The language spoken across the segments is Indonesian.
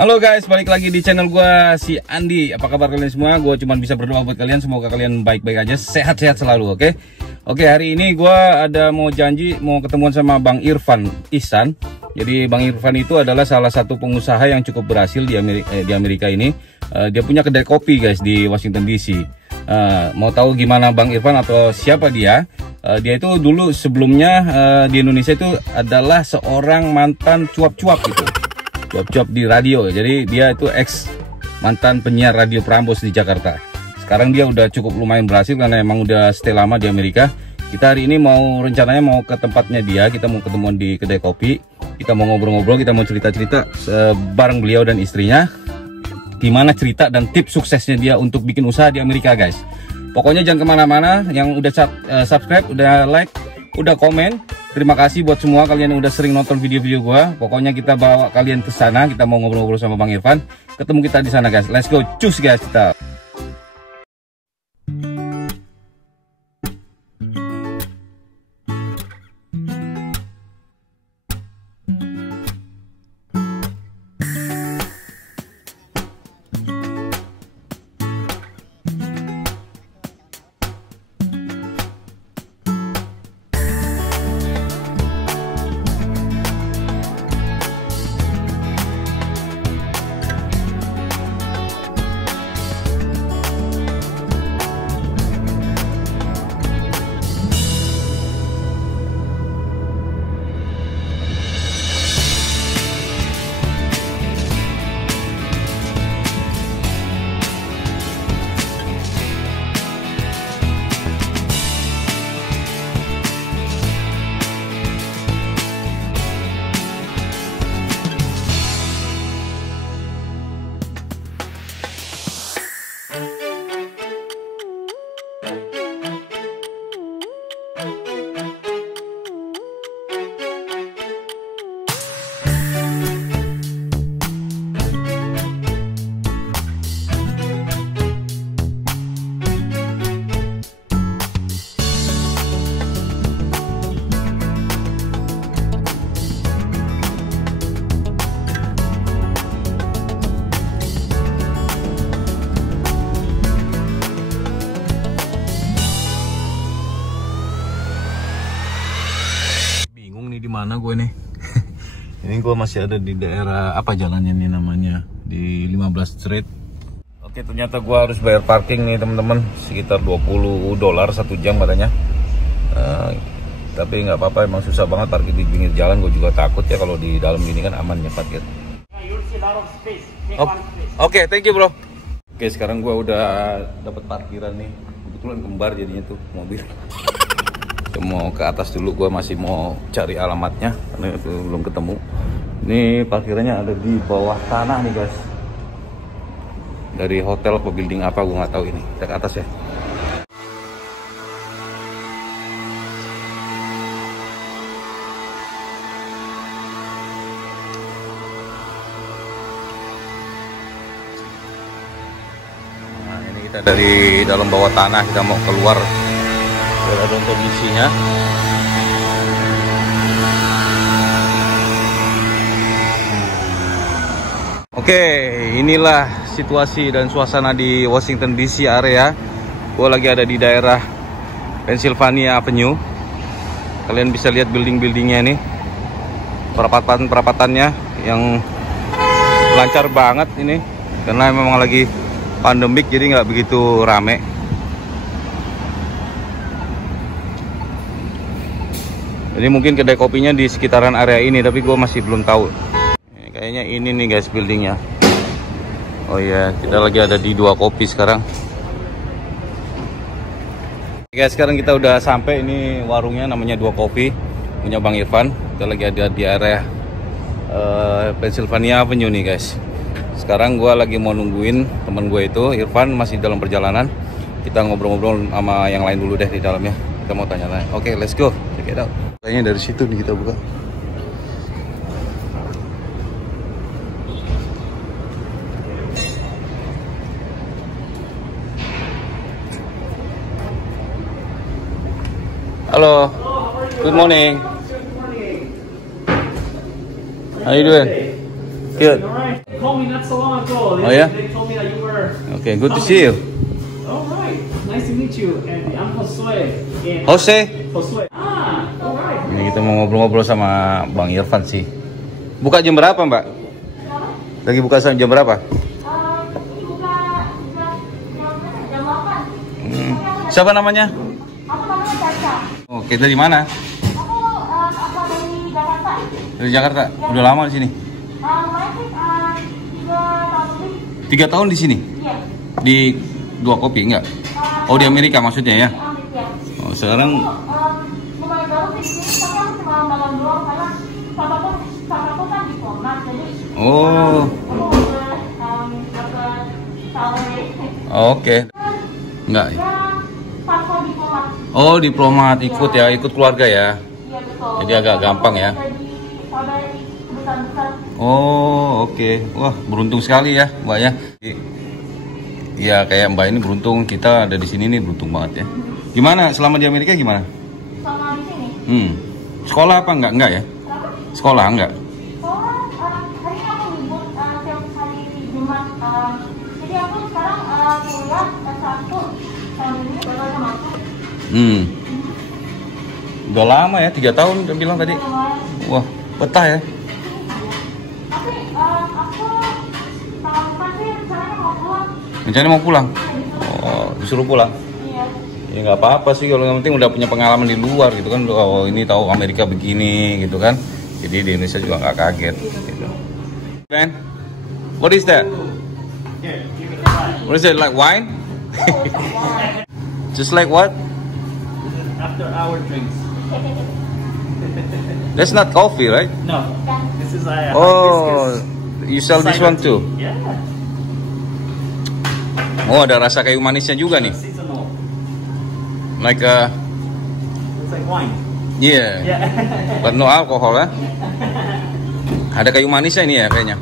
Halo guys, balik lagi di channel gua si Andi. Apa kabar kalian semua? Gua cuma bisa berdoa buat kalian, semoga kalian baik-baik aja, sehat-sehat selalu, oke? Oke, hari ini gua ada mau janji mau ketemuan sama Bang Irfan Ihsan. Jadi Bang Irfan itu adalah salah satu pengusaha yang cukup berhasil di Amerika ini. Dia punya kedai kopi guys di Washington DC. Mau tahu gimana Bang Irfan atau siapa dia? Dia itu dulu sebelumnya di Indonesia itu adalah seorang mantan cuap-cuap gitu. Cuap-cuap di radio, jadi dia itu ex mantan penyiar radio Prambors di Jakarta. Sekarang dia udah cukup lumayan berhasil karena emang udah stay lama di Amerika. Kita hari ini rencananya mau ke tempatnya dia, kita mau ketemuan di kedai kopi. Kita mau ngobrol-ngobrol, kita mau cerita-cerita bareng beliau dan istrinya. Gimana cerita dan tips suksesnya dia untuk bikin usaha di Amerika guys. Pokoknya jangan kemana-mana, yang udah subscribe, udah like, udah komen. Terima kasih buat semua kalian yang udah sering nonton video-video gua. Pokoknya kita bawa kalian ke sana, kita mau ngobrol-ngobrol sama Bang Irfan. Ketemu kita di sana guys. Let's go, cus guys kita. Mana gue nih? Ini gue masih ada di daerah apa jalannya nih namanya, di 15 Street. Oke, ternyata gue harus bayar parking nih teman-teman, sekitar $20 1 jam katanya. Tapi nggak apa-apa, emang susah banget parkir di pinggir jalan. Gue juga takut ya kalau di dalam ini kan aman ya parkir. Oke, thank you bro. Oke, sekarang gue udah dapat parkiran nih. Kebetulan kembar jadinya tuh mobil. Mau ke atas dulu, gue masih mau cari alamatnya karena itu belum ketemu. Ini parkirannya ada di bawah tanah nih guys, dari hotel atau building apa gue nggak tahu. Ini kita ke atas ya. Nah ini kita dari dalam bawah tanah, kita mau keluar. Ada untuk isinya. Oke, inilah situasi dan suasana di Washington DC area. Gue lagi ada di daerah Pennsylvania Avenue. Kalian bisa lihat building-buildingnya nih, perapatan-perapatannya yang lancar banget ini, karena memang lagi pandemik jadi nggak begitu rame. Jadi mungkin kedai kopinya di sekitaran area ini, tapi gue masih belum tahu. Kayaknya ini nih guys buildingnya. Oh iya, kita lagi ada di Dua Kopi sekarang. Guys, sekarang kita udah sampai. Ini warungnya namanya Dua Kopi, punya Bang Irfan. Kita lagi ada di area Pennsylvania Avenue nih guys. Sekarang gue lagi mau nungguin temen gue itu, Irfan masih dalam perjalanan. Kita ngobrol-ngobrol sama yang lain dulu deh di dalamnya. Kita mau tanya-tanya. Oke, let's go. Check it out. Kayaknya dari situ nih kita buka. Halo. Good morning. How you doing? Good. called me not so long ago. Oh, yeah? They told me that you were. Okay, good to see you. All right. Nice to meet you. And I'm Josue. And Jose. Josue. Ah, all right. Ini kita mau ngobrol-ngobrol sama Bang Irfan sih. Buka jam berapa, Mbak? Lagi buka jam berapa? Buka jam 8. Siapa namanya? Aku namanya Caca. Oke, dari mana? Aku dari Jakarta. Dari Jakarta. Udah lama di sini? Kemarin sih 3 tahun lebih. 3 tahun di sini? Iya. Di Dua Kopi enggak? Oh, di Amerika maksudnya ya? Iya. Oh, sekarang Lumayan baru sih di sini, tapi aku cuma malam doang karena papaku kan diplomat, jadi oh. aku dapat salary. Oke. Enggak. Ya, paspor diplomat. Oh, diplomat ikut ya, ikut keluarga ya. Iya betul. Jadi agak gampang ya. Jadi saudara besar-besar. Oh, oke. Wah, beruntung sekali ya, Mbak ya. Iya, kayak Mbak ini beruntung, kita ada di sini nih beruntung banget ya. Gimana selama di Amerika gimana? Sama di sini. Sekolah apa enggak? Enggak ya? Kenapa? Sekolah enggak? Soalnya hari ini aku libur tiap hari Jumat. Jadi aku sekarang kuliah S1 tahun ini baru aja masuk. Udah lama ya, 3 tahun udah bilang tadi. Wah, betah ya. Tapi aku tahun depan sih rencananya mau pulang. Rencananya mau pulang? Oh, disuruh pulang? Iya. Ya nggak apa-apa sih, kalau yang penting udah punya pengalaman di luar gitu kan. Oh, ini tahu Amerika begini gitu kan. Jadi di Indonesia juga nggak kaget gitu. Ben, what is that? What is it, like wine? Just like what? After our drinks. That's not coffee, right? No. This is Oh, hibiscus you sell this cider one too? tea. Yeah. Oh, ada rasa kayu manisnya juga nih. Seasonal. Like It's like wine. yeah, Yeah. but no alcohol ya. Ada kayu manisnya ini ya kayaknya.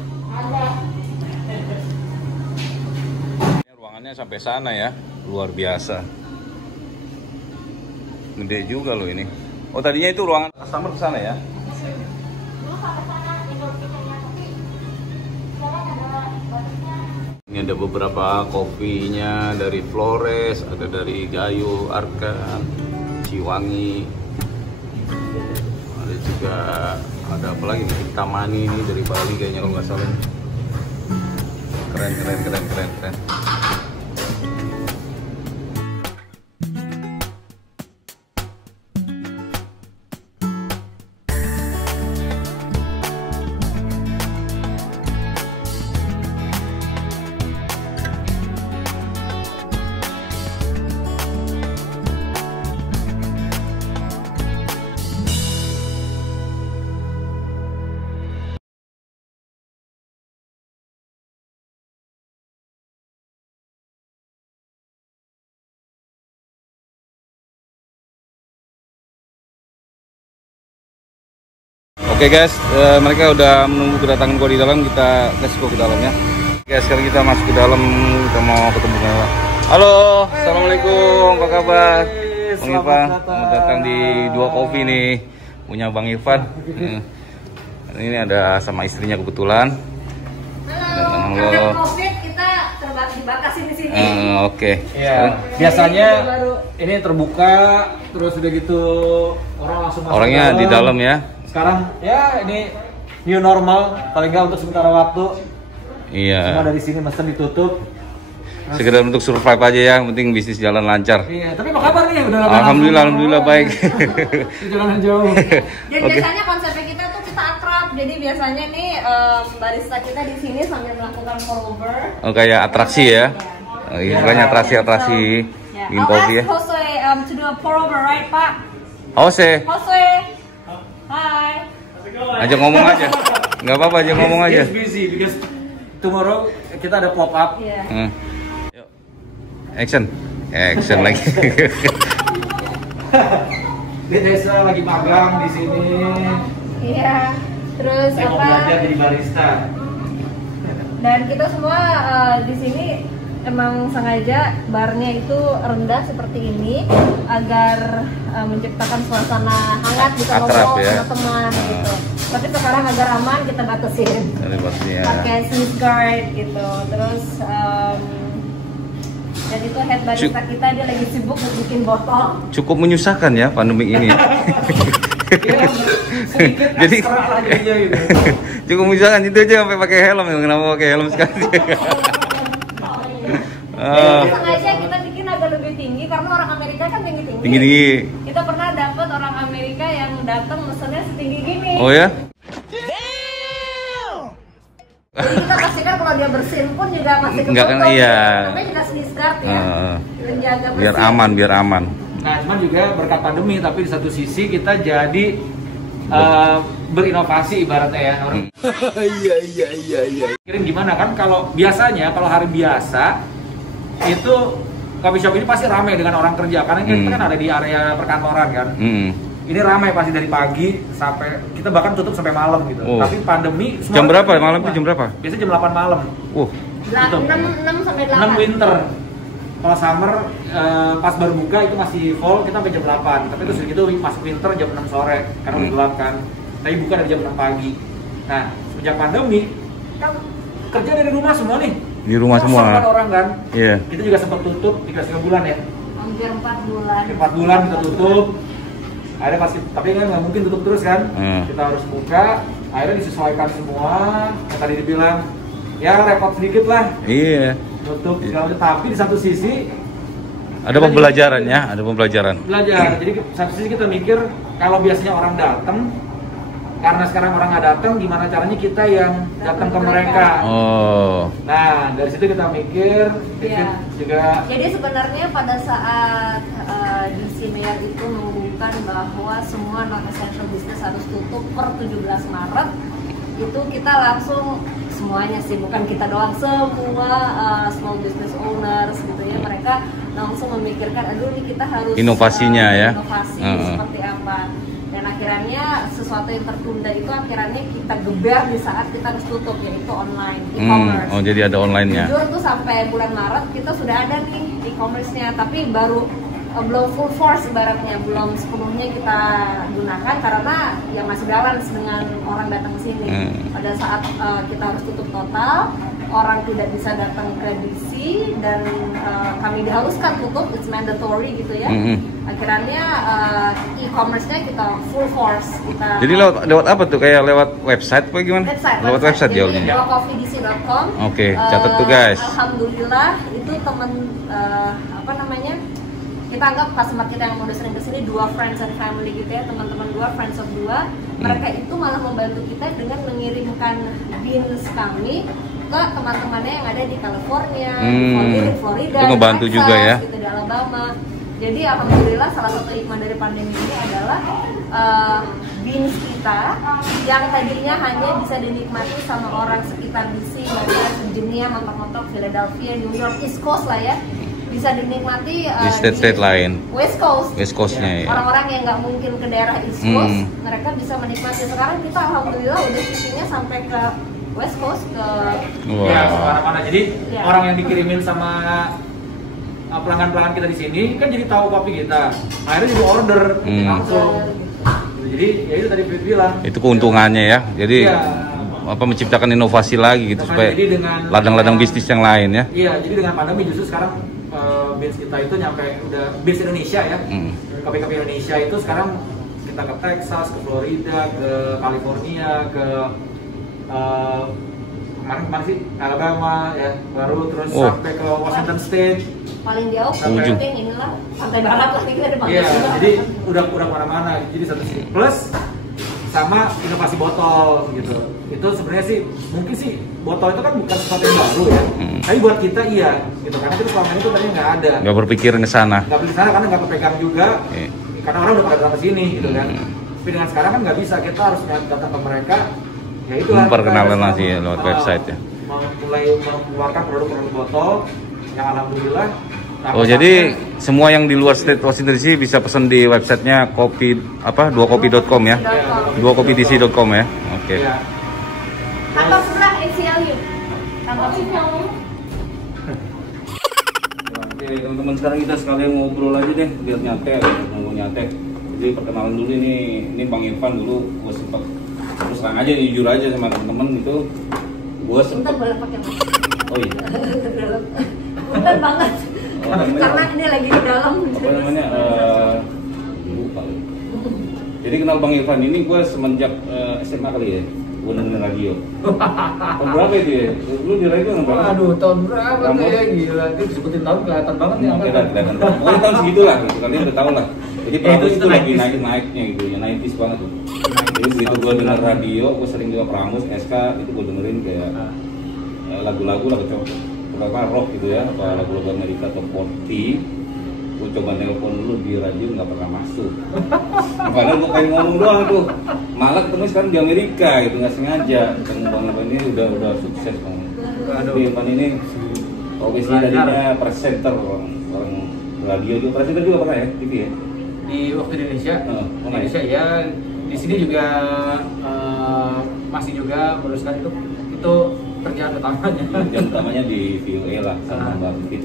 Ini ruangannya sampai sana ya, luar biasa. Gede juga loh ini. Oh, tadinya itu ruangan customer ke sana ya? Dulu sampai sana tidur kitanya, tapi sekarang ada batasnya. Ini ada beberapa kopinya dari Flores, ada dari Gayo, Arkan, Ciwangi. Ada juga, ada apa lagi nih, Tamani ini dari Bali kayaknya kalau nggak salah. Keren. Oke guys, mereka udah menunggu kedatangan gua di dalam, kita let's go ke dalam ya. Guys, sekarang kita masuk ke dalam, kita mau ketemu sama. Halo, assalamualaikum, apa kabar? Bang Irfan, selamat datang di Dua Kopi nih, punya Bang Irfan. Ini ada sama istrinya kebetulan. Halo. Karena COVID kita dibatasin di sini. Oke. Iya. Biasanya ini terbuka, terus udah gitu orang langsung masuk. Orangnya di dalam ya. Sekarang ya ini new normal, paling nggak untuk sementara waktu. Iya. Semua dari sini mesen ditutup. Sekedar untuk survive aja ya, yang penting bisnis jalan lancar. Iya, tapi apa kabar nih? Udah Alhamdulillah baik. Perjalanan jauh. Dan biasanya konsepnya kita tuh kita akrab. Jadi biasanya nih barista kita di sini sambil melakukan pour over. Oh, kayak atraksi ya. Istilahnya atraksi bikin kopi ya. Jose to do a pour over, right, Pak? Jose, Hi. ajak ngomong aja. Nggak apa-apa, aja ngomong aja. He's busy because tomorrow kita ada pop up. Yeah. Yuk. Action lagi. Dia Desa lagi magang di sini. Iya. Terus Saya mau belajar jadi barista. Dan kita semua di sini emang sengaja barnya itu rendah seperti ini agar menciptakan suasana hangat, bisa Akrab ngobrol ya. sama teman gitu. Tapi sekarang agak aman, kita batasin. Ya. Pakai sneeze guard gitu. Terus dan itu head barista kita dia lagi sibuk bikin botol. Cukup menyusahkan ya pandemi ini. Jadi gitu. cukup menyusahkan itu aja sampai pakai helm. Kenapa pakai helm sekali? Sengaja kita bikin agak lebih tinggi karena orang Amerika kan tinggi-tinggi. Tinggi-tinggi. Kita pernah dapat orang Amerika yang datang mesennya setinggi gini. Oh ya? Jadi kita pastikan kalau dia bersin pun juga masih ketutup. Enggak kan, iya. Namanya juga sneeze guard ya. Menjaga bersih. Biar aman, biar aman. Nah, cuman juga berkat pandemi, tapi di satu sisi kita jadi berinovasi ibaratnya ya orang. Iya. Kirim gimana kan kalau biasanya kalau hari biasa itu coffee shop ini pasti ramai dengan orang kerja karena kita kan ada di area perkantoran kan. Ini ramai pasti dari pagi sampai kita bahkan tutup sampai malam gitu. Oh. Tapi pandemi Jam berapa malam itu jam berapa? Biasanya jam 8 malam. 6 sampai 8. 6 winter. Kalau summer pas baru buka itu masih full, kita sampai jam 8. Tapi terus gitu masuk winter jam 6 sore karena udah gelap kan. Tapi buka dari jam 6 pagi. Nah, sejak pandemi kan kerja dari rumah semua nih. Di rumah semua. Orang kan. Iya. Kita juga sempat tutup 3,5 bulan ya. Hampir 4 bulan. 4 bulan kita tutup. Akhirnya pasti, tapi kan nggak mungkin tutup terus kan. Kita harus buka. Akhirnya disesuaikan semua. Yang tadi dibilang ya repot sedikit lah. Iya. Tutup segala macam. Tapi di satu sisi ada pembelajaran ya, ada pembelajaran. Belajar. Jadi satu sisi kita mikir kalau biasanya orang datang, karena sekarang orang nggak datang, gimana caranya kita yang datang ke mereka. Oh. Nah dari situ kita mikir, Iya. juga. Jadi sebenarnya pada saat DC Mayor itu mengumumkan bahwa semua non-essential business harus tutup per 17 Maret, itu kita langsung semuanya sih, bukan kita doang, semua small business owners gitu ya, mereka langsung memikirkan, aduh ini kita harus Inovasinya ya. inovasi seperti apa. Dan akhirnya sesuatu yang tertunda itu akhirnya kita geber di saat kita harus tutup, yaitu online, e-commerce. Oh jadi ada online-nya. Jujur tuh sampai bulan Maret kita sudah ada nih e-commerce-nya, tapi baru belum full force ibaratnya, belum sepenuhnya kita gunakan karena yang masih balance dengan orang datang ke sini. Pada saat kita harus tutup total, orang tidak bisa datang ke DC dan kami diharuskan tutup, it's mandatory gitu ya. Akhirnya e-commerce-nya kita full force. Jadi lewat apa tuh? Kayak lewat website apa gimana? Lewat website jadi jauhnya. coffeedc.com. Oke, catat tuh guys. Alhamdulillah itu teman apa namanya? Kita anggap customer kita yang udah sering kesini 2 friends and family gitu ya, teman-teman 2, friends of 2. Mereka itu malah membantu kita dengan mengirimkan beans kami ke teman-temannya yang ada di California, di Florida, itu ngebantu Texas, juga ya, gitu, di Alabama. Jadi alhamdulillah salah satu hikmah dari pandemi ini adalah beans kita yang tadinya hanya bisa dinikmati sama orang sekitar DC, Maryland, Virginia, mentok-mentok Philadelphia, New York, East Coast lah ya, bisa dinikmati di state-state lain, West Coast. West Coast-nya ya. Orang-orang yang nggak mungkin ke daerah East Coast, mereka bisa menikmati. Sekarang kita alhamdulillah udah shippingnya sampai ke West Coast, ke Ya, kemana-mana. Jadi orang yang dikirimin sama pelanggan-pelanggan kita di sini kan jadi tahu kopi kita. Akhirnya jadi order langsung. Jadi ya itu tadi Fit bilang. Itu keuntungannya ya. Jadi apa menciptakan inovasi lagi gitu supaya ladang-ladang bisnis yang lain ya. Iya, jadi dengan pandemi justru sekarang beans kita itu nyampe udah beans Indonesia ya. Kopi-kopi Indonesia itu sekarang kita ke Texas, ke Florida, ke California, ke kemarin sih Alabama ya, baru terus sampai ke Washington State. Paling jauh sampai inilah pantai barat lah kita di Iya, jadi udah kemana-mana. Jadi satu sisi plus sama inovasi botol gitu. Itu sebenarnya sih mungkin sih botol itu kan bukan sesuatu yang baru ya. Tapi buat kita iya gitu, karena itu selama ini tuh tadinya nggak ada. Nggak berpikir ke sana. Nggak berpikir ke sana karena nggak kepegang juga. Karena orang udah pada datang ke sini gitu kan. Tapi dengan sekarang kan nggak bisa, kita harus datang ke mereka. Ya itulah. Memperkenalkan lagi lewat website ya. Mulai mengeluarkan produk-produk botol yang alhamdulillah. Oh jadi semua yang di luar state Washington DC bisa pesan di websitenya kopi apa 2kopi.com ya, 2kopidc.com ya. Oke. Kantor Surah ACLU. Kantor Surah. Oke teman-teman, sekarang kita sekalian ngobrol aja deh, biar nyate, ngomong nyate. Jadi perkenalan dulu ini Bang Irfan dulu gue sempat terus terang aja, jujur aja sama temen-temen gitu. Gue Bentar sempet. boleh pakai masker. Oh iya. Bukan banget. Apa namanya? Karena ini lagi di dalam. Apa namanya? Lupa. Jadi kenal Bang Irfan ini gue semenjak SMA kali ya. Gue dengerin radio. Tahun berapa itu ya? Lu di radio tahun berapa? Aduh, tahun berapa tuh ya, gila. Itu disebutin tahun kelihatan banget ya. Kelihatan. Pokoknya tahun segitu lah, gitu. Kalian udah tau lah. Jadi Prambors itu itu lagi 90s. naik-naiknya gitu ya, 90s banget tuh. Jadi begitu gue denger radio, gue sering juga Prambors, SK, itu gue dengerin kayak lagu-lagu lah, coba rock gitu ya, apa lagu-lagu Amerika atau pop. Gue coba nelpon dulu di radio nggak pernah masuk. Padahal gue pengen ngomong doang tuh, malah ketemu sekarang di Amerika gitu, nggak sengaja. Ketemu Bang Irfan ini udah sukses Bang. Jadi Irfan ini profesi tadinya presenter orang radio juga, presenter juga pernah ya TV ya. Di waktu di Indonesia, pernah Indonesia ya. Di sini juga masih juga meneruskan itu kerjaan utamanya. Kerjaan utamanya di VOA lah sama Mbak Vivit.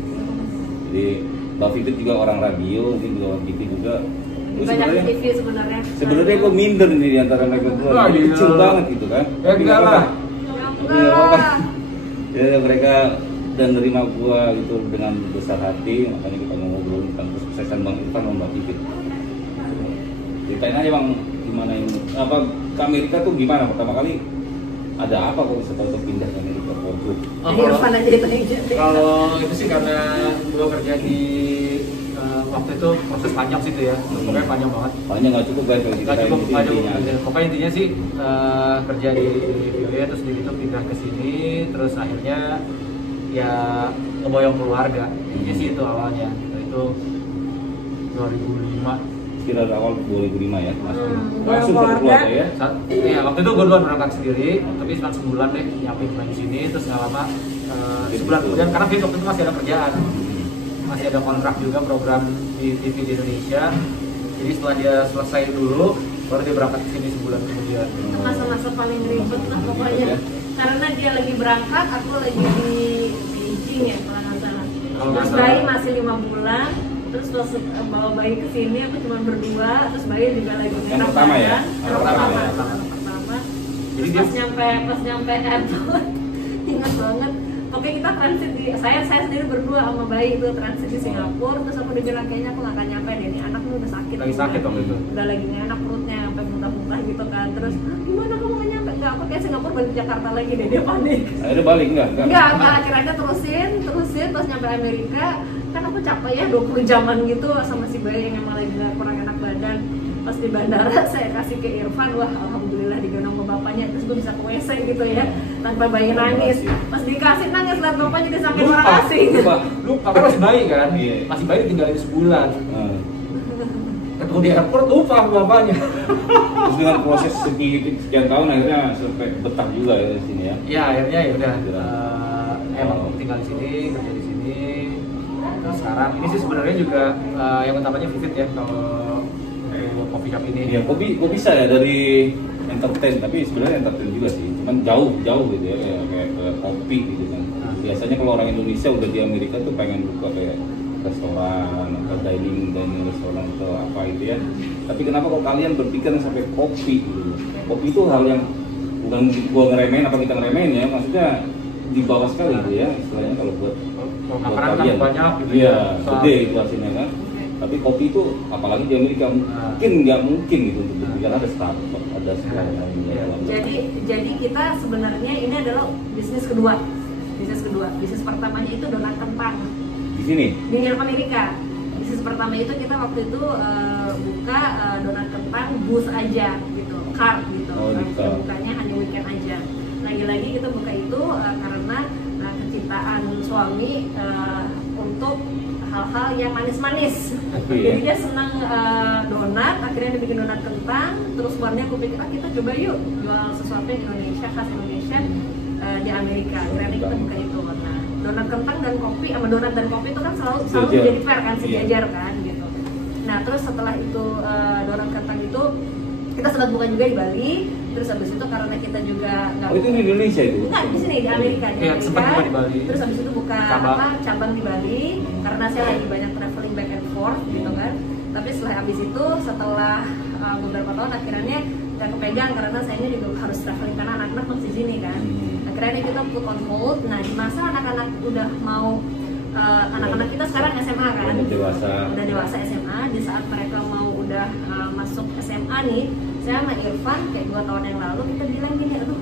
Jadi Mbak Vivit juga orang radio, mungkin juga orang TV juga. Terus Banyak di TV sebenarnya. sebenarnya gue minder nih di antara mereka berdua. Wah, Jadi iya. kecil banget gitu kan. Ya enggak lah. Iya, apa? Ya mereka dan nerima gua gitu dengan besar hati, makanya kita ngobrol tentang kesuksesan Bang Irfan sama Mbak Vivit. Ceritain aja Bang, gimana ini? Apa ke Amerika tuh gimana pertama kali? Ada apa kok bisa tahu pindah ke Amerika? Jadi Irfan aja ditanya. Kalau itu sih karena gua kerja di waktu itu proses panjang sih itu ya, pokoknya panjang banget. Soalnya nggak cukup guys kalau Nggak kita cukup, nggak cukup. intinya aja. Pokoknya intinya sih kerja di VOA terus dari itu pindah ke sini, terus akhirnya ya ngeboyong keluarga. Ini sih itu awalnya. Itu 2005. Sekitar awal 2005 ya, masuk Boyong langsung keluarga. keluarga ya. Ya waktu itu gue duluan berangkat sendiri, tapi cuma sebulan deh nyampe di sini, terus nggak lama sebulan kemudian karena waktu itu masih ada kerjaan, masih ada kontrak juga program di TV di Indonesia. Jadi setelah dia selesai dulu, baru dia berangkat ke sini sebulan kemudian. Itu masa-masa paling ribet lah pokoknya. Karena dia lagi berangkat, aku lagi di Beijing ya kalau nggak salah. Kalau nggak Terus salah. bayi masih 5 bulan. Terus pas bawa bayi ke sini aku cuma berdua. Terus bayi juga lagi Yang pertama ya? Yang pertama. Jadi Terus pas nyampe airport, ingat banget. Oke kita transit di saya sendiri berdua sama bayi itu transit di Singapura. Terus aku dibilang kayaknya aku nggak akan nyampe deh, ini anak udah sakit. Lagi sakit waktu itu. Udah lagi nggak enak perutnya sampai muntah-muntah gitu kan. Terus gimana kamu nggak nyampe? Nggak, aku kayak Singapura balik Jakarta lagi deh, dia panik. Akhirnya balik enggak? Enggak, akhirnya terusin pas nyampe Amerika kan aku capek ya 20 jaman gitu sama si bayi yang emang lagi kurang enak badan. Pas di bandara saya kasih ke Irfan, wah alhamdulillah digendong ke bapaknya, terus gue bisa ke WC gitu ya tanpa bayi nangis. Pas dikasih nangis lihat bapaknya dia sampai orang asing. Lupa kan masih bayi kan? Iya. Masih bayi tinggalin sebulan. Nah, Ketemu di airport lupa sama bapaknya. terus dengan proses sekian tahun akhirnya sampai betah juga ya di sini ya. Ya akhirnya ya udah Udah. emang tinggal di sini, kerja di sini. Nah, sekarang ini sih sebenarnya juga yang utamanya Vivit ya kalau coffee shop ini. Iya, kok bisa ya dari entertain, tapi sebenarnya entertain juga sih, cuman jauh gitu ya, kayak kopi gitu kan. Biasanya kalau orang Indonesia udah di Amerika tuh pengen buka kayak restoran atau dining restoran atau apa gitu ya. Tapi kenapa kok kalian berpikir sampai kopi gitu? Kopi itu hal yang bukan gua ngeremehin apa kita ngeremehin ya, maksudnya di bawah sekali gitu ya, istilahnya kalau buat Makanan kan banyak gitu iya, ya. gede itu hasilnya kan. Tapi kopi itu apalagi di Amerika mungkin nggak mungkin gitu untuk berpikir ada Starbucks, ada segala macam. Jadi kita sebenarnya ini adalah bisnis kedua. Bisnis pertamanya itu donat kentang Di sini di Amerika. Bisnis pertama itu kita waktu itu buka donat kentang bus aja gitu, cart gitu. Oh, di Kita cart. bukanya hanya weekend aja. Lagi-lagi kita buka itu karena kecintaan suami untuk hal-hal yang manis-manis. Oke, ya. Jadi dia senang donat, akhirnya dia bikin donat kentang. Terus warnanya aku pikir kita coba yuk jual sesuatu yang Indonesia, khas Indonesia di Amerika. Akhirnya kita buka itu. Nah, donat kentang dan kopi sama donat dan kopi itu kan selalu Sejajar. jadi pair kan, sejajar kan gitu. Nah terus setelah itu donat kentang itu kita sempat buka juga di Bali. Terus habis itu karena kita juga nggak Oh itu di Indonesia itu? Enggak, di sini di Amerika. Iya, sempat buka di Bali. Terus habis itu buka cabang di Bali karena saya lagi banyak traveling back and forth gitu kan. Tapi setelah habis itu setelah beberapa tahun akhirnya nggak kepegang karena saya ini juga harus traveling karena anak-anak masih di sini kan. Akhirnya kita put on hold. Nah di masa anak-anak udah mau anak-anak kita sekarang SMA kan, udah dewasa SMA. Di saat mereka mau udah masuk SMA nih, saya sama Irfan kayak 2 tahun yang lalu kita bilang gini, aduh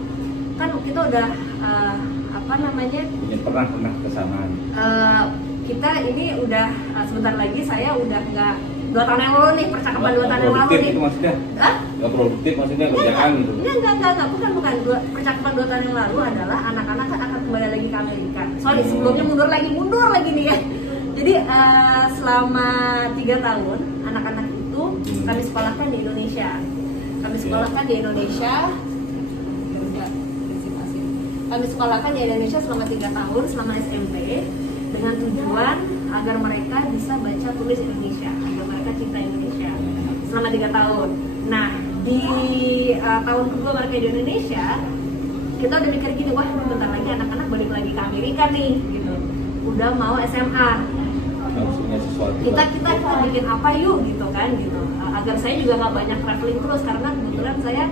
kan kita udah apa namanya pernah kesana. Kita ini udah sebentar lagi saya udah nggak 2 tahun yang lalu nih, percakapan 2 tahun yang lalu nih. Itu maksudnya? Nggak produktif maksudnya kerjaan gitu? Enggak, bukan. Percakapan 2 tahun yang lalu adalah anak-anak akan kembali lagi ke Amerika. Sorry, sebelumnya mundur lagi nih ya. Jadi selama 3 tahun anak-anak itu kami sekolahkan di Indonesia. Kami sekolahkan di Indonesia selama 3 tahun, selama SMP, dengan tujuan agar mereka bisa baca tulis Indonesia, agar mereka cinta Indonesia selama 3 tahun. Nah di tahun kedua mereka di Indonesia, kita udah mikir gini, wah bentar lagi anak-anak balik lagi ke Amerika nih, gitu. Udah mau SMA. Kita bikin apa yuk, gitu kan, gitu. Agar saya juga nggak banyak traveling terus karena kebetulan saya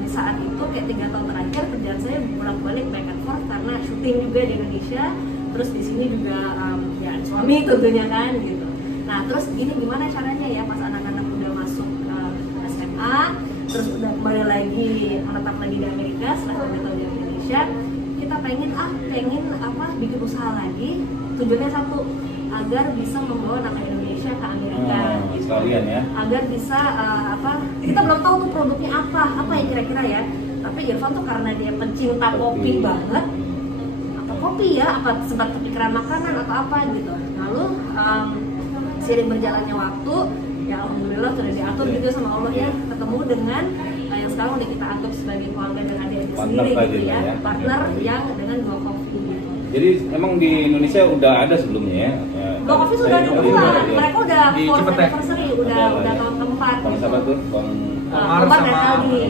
di saat itu kayak 3 tahun terakhir kerjaan saya bolak-balik back and forth karena syuting juga di Indonesia, terus di sini juga ya suami tentunya kan, gitu. Nah terus gini, gimana caranya ya pas anak-anak udah masuk SMA, terus udah kembali lagi menetap lagi di Amerika setelah 3 tahun di Indonesia, kita pengen bikin usaha lagi. Tujuannya satu, agar bisa membawa nama Indonesia ke Amerika, gitu. Sekalian ya. Agar bisa kita belum tahu tuh produknya apa ya kira-kira ya. Tapi Irfan tuh karena dia pencinta kopi banget, apa kopi ya, apa sempat kepikiran makanan atau apa gitu. Lalu seiring berjalannya waktu, ya alhamdulillah sudah diatur gitu sama Allah ya, ketemu dengan yang sekarang udah kita anggap sebagai keluarga dan adik-adik sendiri gitu ya, partner yang dengan Go Coffee. Jadi emang di Indonesia udah ada sebelumnya ya? Go Coffee sudah ada dua, mereka udah 4th anniversary, udah tahun keempat. Bang siapa tuh? Bang Omar dan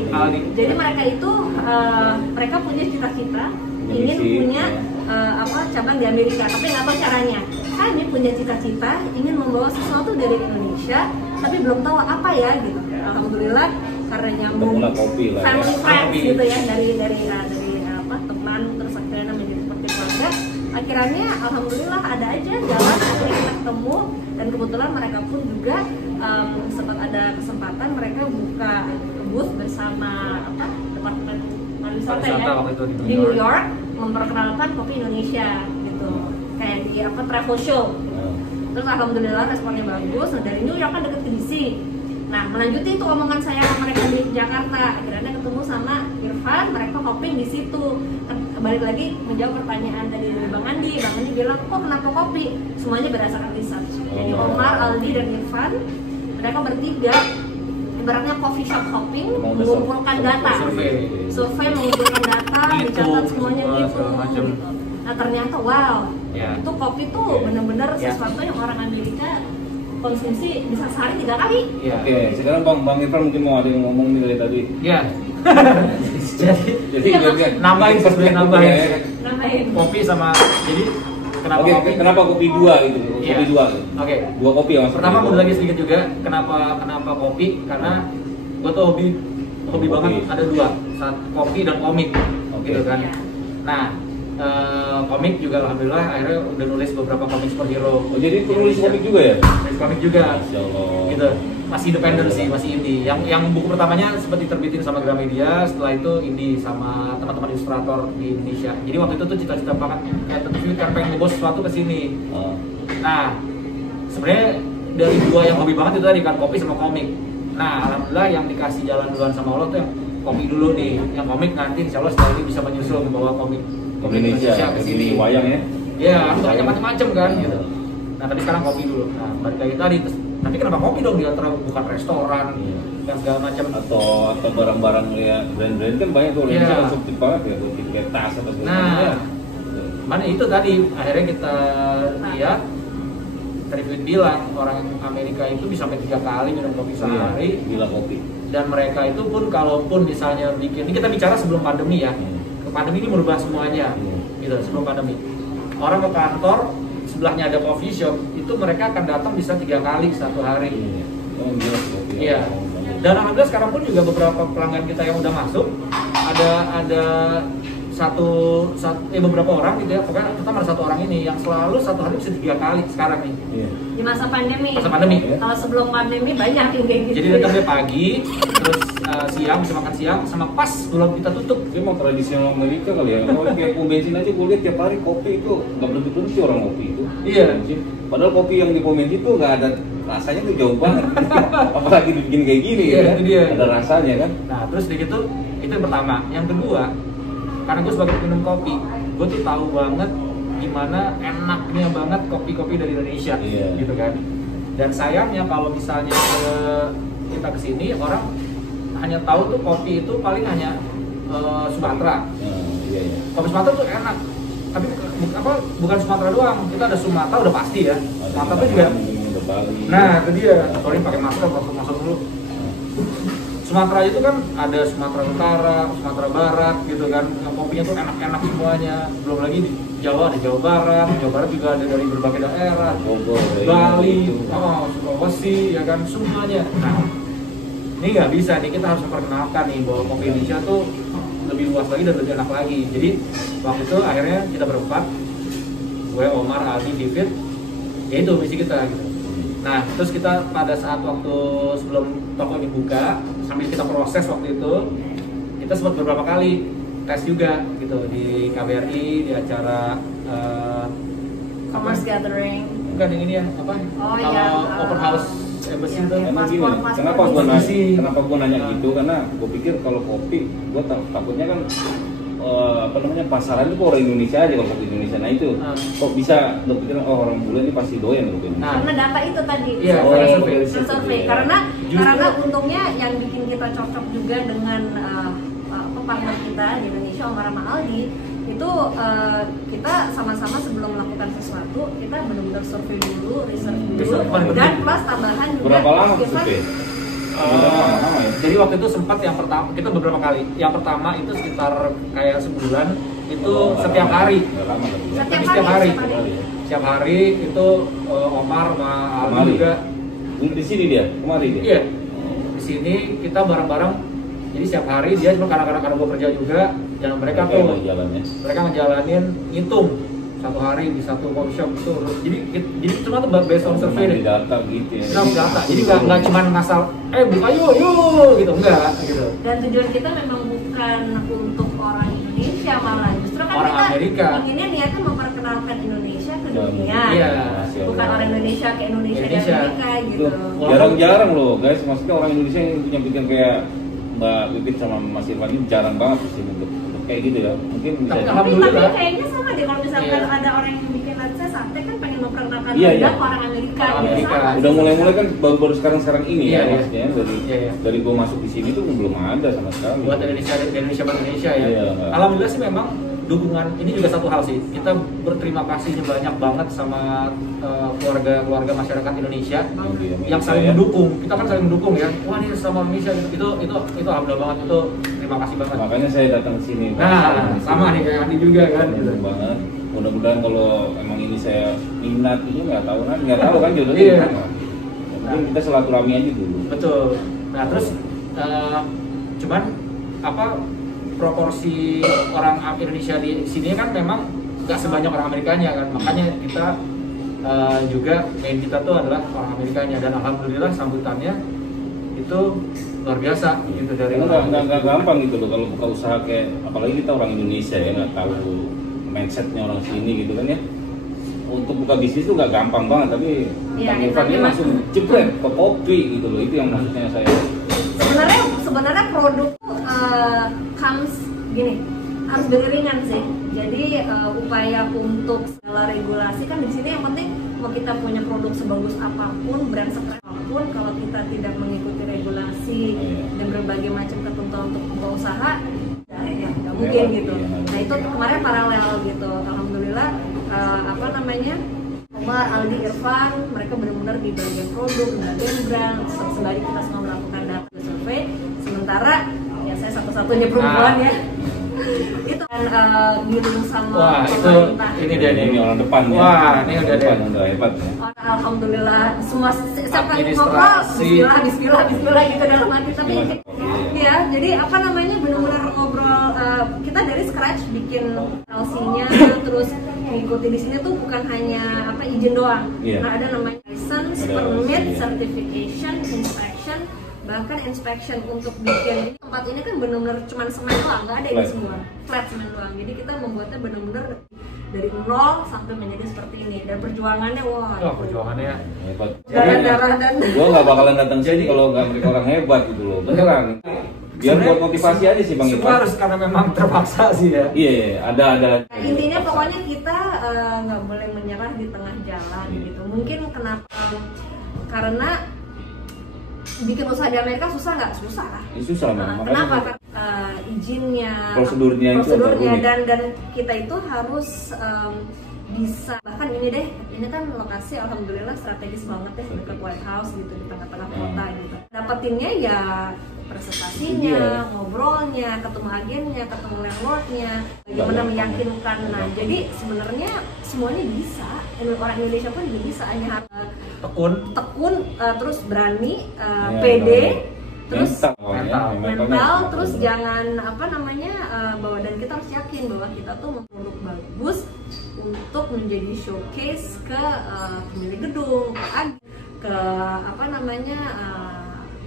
Aldi. Jadi mereka itu mereka punya cita-cita ingin punya cabang di Amerika, tapi nggak tahu caranya. Kami punya cita-cita ingin membawa sesuatu dari Indonesia, tapi belum tahu apa ya gitu. Alhamdulillah karena nyambung family friends gitu ya, dari teman, terus akhirnya menjadi seperti keluarga. Akhirnya alhamdulillah ada aja jalan, akhirnya kita ketemu, dan kebetulan mereka pun juga sempat ada kesempatan mereka buka booth bersama departemen pariwisata ya di New York, memperkenalkan kopi Indonesia gitu, kayak di travel show. Terus alhamdulillah responnya bagus. Nah, dari New York kan deket ke DC. Nah melanjuti itu omongan saya sama mereka di Jakarta, akhirnya ketemu sama Irfan, mereka hopping di situ. Balik lagi menjawab pertanyaan tadi dari Bang Andi bilang, kok kenapa kopi? Semuanya berdasarkan research. Jadi Omar, Aldi, dan Irfan, mereka bertiga ibaratnya coffee shop hopping, mengumpulkan data, survei mengumpulkan data, dicatat semuanya gitu. Nah ternyata wow, itu kopi tuh bener-bener sesuatu yang orang Amerika konsumsi bisa sehari 3 kali. Oke, sekarang Bang Irfan mungkin mau ada yang ngomong nih dari tadi. Iya. Jadi nambahin kopi sama, jadi kenapa kopi 2 gitu? Kopi 2. Oke. 2 kopi ya Mas. Pertama mau lagi sedikit juga kenapa kopi? Karena gue tuh hobi banget, ada 2, kopi dan komik, gitu kan. Nah, komik juga alhamdulillah akhirnya udah nulis beberapa komik superhero. Oh, jadi penulis komik juga ya? Nulis komik juga. Masyaallah. Gitu. Masih independen sih, masih indie. Yang buku pertamanya sempat diterbitin sama Gramedia, setelah itu indie sama teman-teman ilustrator di Indonesia. Jadi waktu itu tuh cita-cita banget kan pengen ngebos sesuatu ke sini. Nah, sebenarnya dari 2 yang hobi banget itu tadi kan kopi sama komik. Nah, alhamdulillah yang dikasih jalan duluan sama Allah tuh yang kopi dulu nih. Yang komik nanti insya Allah setelah ini bisa menyusul membawa komik Indonesia ke sini, wayang ya? Iya, banyak macam-macam kan gitu. Nah, tapi sekarang kopi dulu. Nah, balik lagi tadi, tapi kenapa kopi dong, di antara bukan restoran dan segala macam atau barang-barang ya, brand-brand kan banyak tuh, Indonesia konsumtif banget ya, buat kayak tas atau segala macam ya. Mana itu tadi akhirnya kita lihat Tribun bilang orang Amerika itu bisa sampai 3 kali minum kopi sehari. Gila kopi. Dan mereka itu pun kalaupun misalnya bikin, ini kita bicara sebelum pandemi ya. Pandemi ini merubah semuanya, gitu. Sebelum pandemi, orang ke kantor sebelahnya ada coffee shop, itu mereka akan datang bisa 3 kali 1 hari. Oh, gila kopi. Iya. Dan alhamdulillah sekarang pun juga beberapa pelanggan kita yang udah masuk ada beberapa orang gitu ya, pokoknya kita ada satu orang ini yang selalu satu hari bisa 3 kali sekarang nih. Di masa pandemi. Masa pandemi. Kalau sebelum pandemi banyak yang kayak gitu. Jadi datangnya pagi, terus siang bisa makan siang, sama pas belum kita tutup. Dia mau tradisional Amerika kali ya. Kalau kayak pom bensin aja gue lihat tiap hari kopi itu nggak berhenti orang kopi itu. Iya. Padahal kopi yang di pom bensin itu nggak ada rasanya tuh jauh banget. Apalagi dibikin kayak gini Iya, ya. itu dia. Ada rasanya kan. Nah terus dari itu yang pertama. Yang kedua, karena gue sebagai minum kopi, gue tuh tahu banget gimana enaknya banget kopi-kopi dari Indonesia, gitu kan. Dan sayangnya kalau misalnya kita kesini orang hanya tahu tuh kopi itu paling hanya Sumatera. Kopi Sumatera tuh enak, tapi bukan Sumatera doang, kita ada Sumatera udah pasti ya. Sumatera tuh juga. Nah itu dia, sorry pakai masker masuk dulu. Sumatera itu kan ada Sumatera Utara, Sumatera Barat gitu kan, yang kopinya tuh enak-enak semuanya. Belum lagi di Jawa ada Jawa Barat juga ada dari berbagai daerah, Bali, Sulawesi, ya kan semuanya. Nah, ini nggak bisa nih, kita harus memperkenalkan nih bahwa kopi Indonesia tuh lebih luas lagi dan lebih enak lagi. Jadi waktu itu akhirnya kita berempat, gue, Omar, Aldi, David, ya itu misi kita gitu. Nah, terus kita pada saat waktu sebelum toko dibuka, sambil kita proses waktu itu, kita sempat beberapa kali tes juga gitu di KBRI, di acara Commerce Gathering. Bukan yang ini ya, apa? Oh iya. Open House Embassy itu. Emang gini, kenapa gua nanya gitu? Karena gua pikir kalau kopi, gua takutnya kan pasaran itu orang Indonesia aja, kalau kopi Indonesia. Nah itu kok bisa lo pikir orang bule ini pasti doyan kopi Indonesia. Nah, karena data itu tadi survei. Karena untungnya yang bikin kita cocok juga dengan partner kita di Indonesia, Omar sama Aldi itu kita sama-sama sebelum melakukan sesuatu kita benar-benar survei dulu, research dulu, dan plus tambahan juga. Berapa lama survei? Jadi waktu itu sempat yang pertama kita beberapa kali. Yang pertama itu sekitar kayak sebulan itu setiap hari. Setiap hari itu Omar sama Aldi juga. Di sini dia, kemarin dia. Iya. Di sini kita bareng-bareng. Jadi setiap hari dia cuma karena gue kerja juga, dan mereka ngejalanin ngitung satu hari di satu coffee shop itu. Jadi cuma tuh based on survey deh. Data gitu ya. Data. Jadi nggak cuma ngasal buka yuk gitu, enggak gitu. Dan tujuan kita memang bukan untuk orang Indonesia, malah justru kan orang kita Amerika. Inginnya niatnya memperkenalkan Indonesia ke dunia. Iya. Bukan orang Indonesia ke Indonesia dan Amerika gitu. Jarang-jarang loh guys, maksudnya orang Indonesia yang punya pikiran kayak Mbak Pipit sama Mas Irfan ini jarang banget sih untuk kayak gitu ya. Mungkin bisa. Tapi kayaknya sama deh kalau misalkan ada orang yang bikin saya sate kan pengen memperkenalkan orang Amerika. Udah mulai kan baru sekarang ini ya maksudnya dari gua masuk di sini tuh belum ada sama sekali. Buat Indonesia ya. Alhamdulillah sih memang dukungan ini juga satu hal sih. Kita berterima kasih banyak banget sama keluarga masyarakat Indonesia yang saling mendukung. Kita kan saling mendukung ya. Wah ini sama Indonesia itu alhamdulillah banget, itu terima kasih banget. Makanya saya datang ke sini. Nah, sama nih kayak Andi juga kan. Gitu banget. Mudah-mudahan kalau emang ini saya minat itu nggak tahu kan jodohnya. Mungkin kita silaturahmi aja dulu. Betul. Nah terus cuman proporsi orang Indonesia di sini kan memang nggak sebanyak orang Amerikanya kan, makanya kita juga main kita tuh adalah orang Amerikanya, dan alhamdulillah sambutannya itu luar biasa gitu dari nggak gampang gitu loh kalau buka usaha kayak, apalagi kita orang Indonesia ya nggak tahu mindsetnya orang sini gitu kan ya. Untuk buka bisnis tuh nggak gampang banget, tapi Bang Irfan ini langsung jebret ke kopi gitu loh, itu yang maksudnya saya. Sebenarnya produk harus beriringan sih. Jadi upaya untuk segala regulasi kan di sini yang penting kalau kita punya produk sebagus apapun, brand sekeren apapun, kalau kita tidak mengikuti regulasi dan berbagai macam ketentuan untuk membuka usaha, ya nggak mungkin gitu. Nah itu kemarin paralel gitu. Alhamdulillah Omar, Aldi, Irfan, mereka benar-benar di bagian produk, bagian brand, sembari kita semua melakukan data survei. Sementara ya saya satu-satunya perempuan ya. Itu kan dealing sama Wah, itu pemerintah. ini dia nih. Ini orang depan ya. Wah, ini udah deh. Udah hebat ya. Alhamdulillah semua siapa yang Administrasi. ngobrol Bismillah gitu dalam hati, tapi ya jadi apa namanya benar-benar ngobrol, kita dari scratch bikin LC-nya terus ngikuti di sini tuh bukan hanya apa izin doang. Iya. Nah, ada namanya license, Ada permit, license, iya. certification, inspection, bahkan inspection untuk bikin tempat ini kan benar-benar cuma semen doang, nggak ada ini Flat. semua flat semen doang. Jadi kita membuatnya benar-benar dari nol sampai menjadi seperti ini, dan perjuangannya wah Oh, perjuangannya. Hebat. darah-darah dan Gue nggak bakalan datang sini kalau nggak mereka orang hebat gitu loh. Beneran. Biar buat motivasi aja sih Bang Semua Irfan. harus karena memang terpaksa sih ya. Iya, ada. Nah, intinya pokoknya kita nggak boleh menyerah di tengah jalan gitu. Mungkin kenapa? Karena bikin usaha di Amerika susah nggak? Susah lah. Ini susah Nah, Bang. kenapa? Karena izinnya, Prosedurnya itu agak rumit. dan kita itu harus bisa, bahkan ini kan lokasi alhamdulillah strategis banget ya, dekat White House gitu, di tengah-tengah kota gitu. Dapetinnya ya presentasinya, Iya. ngobrolnya, ketemu agennya, ketemu landlordnya, bagaimana meyakinkan. Nah, jadi sebenarnya semuanya bisa. Orang Indonesia pun juga bisa, hanya harus tekun, terus berani, Iya, pede, terus mental, terus jangan apa namanya bahwa, dan kita harus yakin bahwa kita tuh memproduk bagus untuk menjadi showcase ke pemilik gedung, ke apa namanya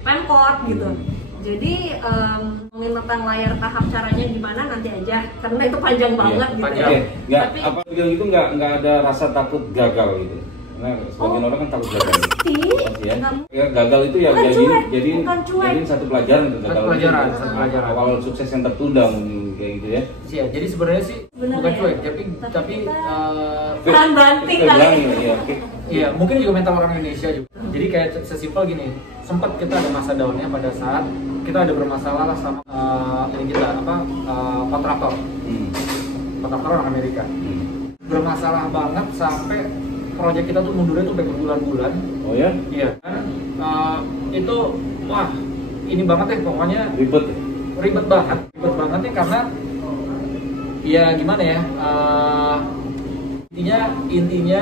Pemkot gitu. Jadi ngomongin tentang layar tahap caranya gimana nanti aja, karena itu panjang banget gitu. panjang. Oke, nggak Tapi- apa gitu nggak ada rasa takut gagal gitu. Karena sebagian orang kan takut gagal. Pasti. Ya. Nggak Ya, gagal itu ya Bukan cuek, jadiin bukan satu pelajaran gitu. Satu Gagal pelajaran, itu satu pelajaran. awal sukses yang tertunda mungkin kayak gitu ya. Iya, jadi sebenarnya sih Bener bukan ya. cuek, tapi kita- eh, Peran banting Kita kali. bilang, ya, oke. iya, mungkin juga mental orang Indonesia juga. Jadi kayak sesimpel gini, sempat kita ada masa downnya pada saat kita ada bermasalah lah sama ini kita kontraktor orang Amerika. Bermasalah banget sampai proyek kita tuh mundurnya tuh sampai berbulan-bulan. Oh ya? Iya kan, itu wah ini banget ya pokoknya Ribet. ribet banget nih karena ya gimana ya, intinya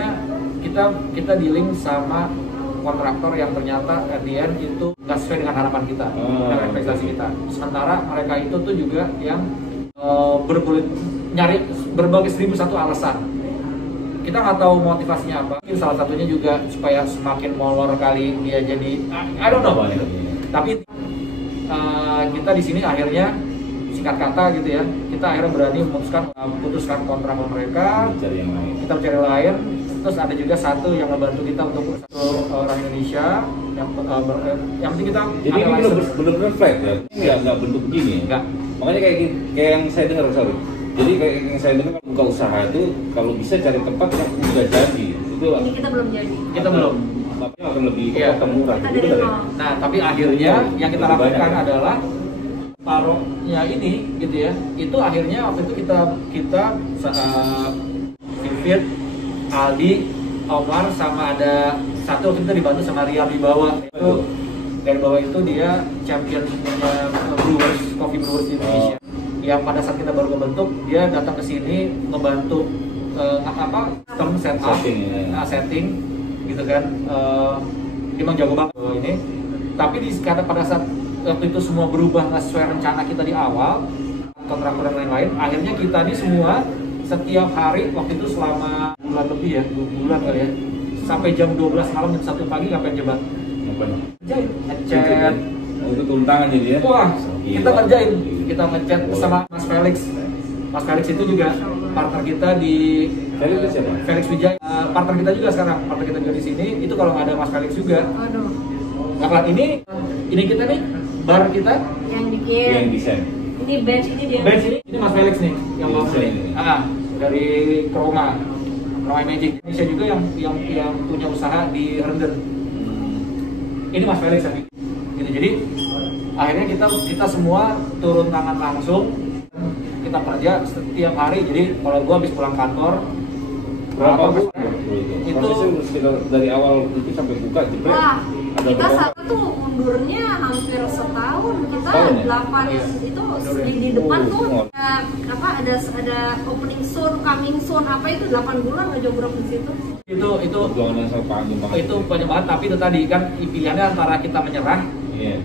kita dealing sama kontraktor yang ternyata at the end itu nggak sesuai dengan harapan kita, dengan ekspektasi kita. Sementara mereka itu tuh juga yang nyari berbagai 1001 alasan. Kita nggak tahu motivasinya apa. Mungkin salah satunya juga supaya semakin molor kali dia jadi, I don't know. Tapi kita di sini akhirnya singkat kata gitu ya, kita akhirnya berani putuskan kontrak sama mereka. Cari yang lain. Kita cari lain. Terus ada juga satu yang membantu kita untuk satu orang Indonesia yang penting kita Jadi ini benar-benar flat ya, nggak bentuk begini ya. Enggak. Makanya kayak yang saya dengar, sorry. Jadi kayak yang saya dengar buka usaha itu kalau bisa cari tempat yang udah jadi. Itu Ini kita belum jadi. Kita belum. Bapaknya akan lebih Iya. murah. Kita Itu dari benar ya? nol. Nah, tapi akhirnya yang kita Lebih lakukan banyak. adalah taruhnya ini gitu ya. Itu akhirnya waktu itu kita Vivit, Aldi, Omar sama ada satu waktu itu dibantu sama Rian di bawah. Itu dari bawah itu dia championnya Brewers, Coffee Brewers di Indonesia. Yang pada saat kita baru membentuk, dia datang ke sini ngebantu sistem setup, setting gitu kan. Dia emang jago banget ini. Tapi karena pada saat waktu itu semua berubah nggak sesuai rencana kita di awal, kontraktor dan lain-lain, akhirnya kita nih semua setiap hari waktu itu selama bulan lebih ya, 2 bulan kali ya, sampai jam 12 malam dan 1 pagi ngapain coba? Ngecat. Itu tuntangan jadi ya. Wah, Gila. kita kerjain, kita ngecat sama Mas Felix. Mas Felix itu juga partner kita di Felix itu siapa? Felix Wijaya, partner kita juga sekarang, partner kita juga di sini. Itu kalau nggak ada Mas Felix juga. Aduh, Nah, ini kita nih, bar kita, yang Yang bikin. desain. Ini bench ini dia. bench ini Mas Felix nih yang bawa Desain ini. ini. Dari Kroma Magic. Indonesia juga yang punya usaha di Hernden. Ini Mas Felix yang bikin. Gitu. Jadi akhirnya kita semua turun tangan langsung, kita kerja setiap hari. Jadi kalau gua habis pulang kantor, Berapa apa, bu? itu prosesnya dari awal itu sampai buka jepret. Wah, ada kita berapa? satu tuh mundurnya hampir setahun. Kita Setahun ya? 8 itu di depan tuh apa ada opening soon, coming soon apa itu 8 bulan ngejogrok di situ. Itu Perjuangan yang sangat panjang banget. itu banyak banget, tapi itu tadi kan pilihannya antara kita menyerah, Iya.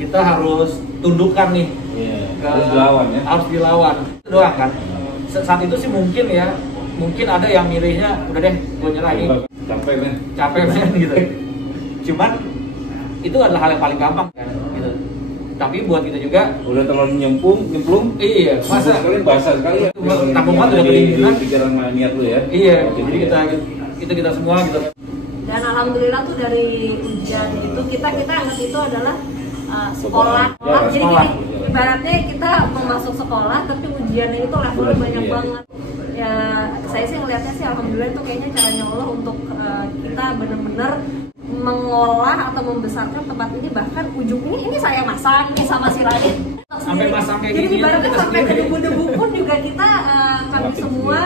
kita harus tundukkan nih. Iya. Harus dilawan ya. Harus dilawan. Itu doang kan. Saat itu sih mungkin ada yang milihnya udah deh gue nyerah ini. Capek men gitu. Cuman itu adalah hal yang paling gampang kan gitu. Tapi buat kita juga udah terlalu nyemplung. Iya, masa kalian basah sekali ya. Tabungan udah kedinginan. Pikiran niat lu ya. Iya, jadi kita semua gitu. Dan alhamdulillah tuh dari ujian itu kita anggap itu adalah sekolah. Jadi ibaratnya kita mau masuk sekolah tapi ujiannya itu levelnya banyak banget. Ya saya sih ngelihatnya sih alhamdulillah itu kayaknya caranya Allah untuk kita benar-benar mengolah atau membesarkan tempat ini, bahkan ujungnya ini saya masang nih sama si Radit sampai masang kayak jadi gini ibaratnya sampai ke debu-debu pun juga kita kami semua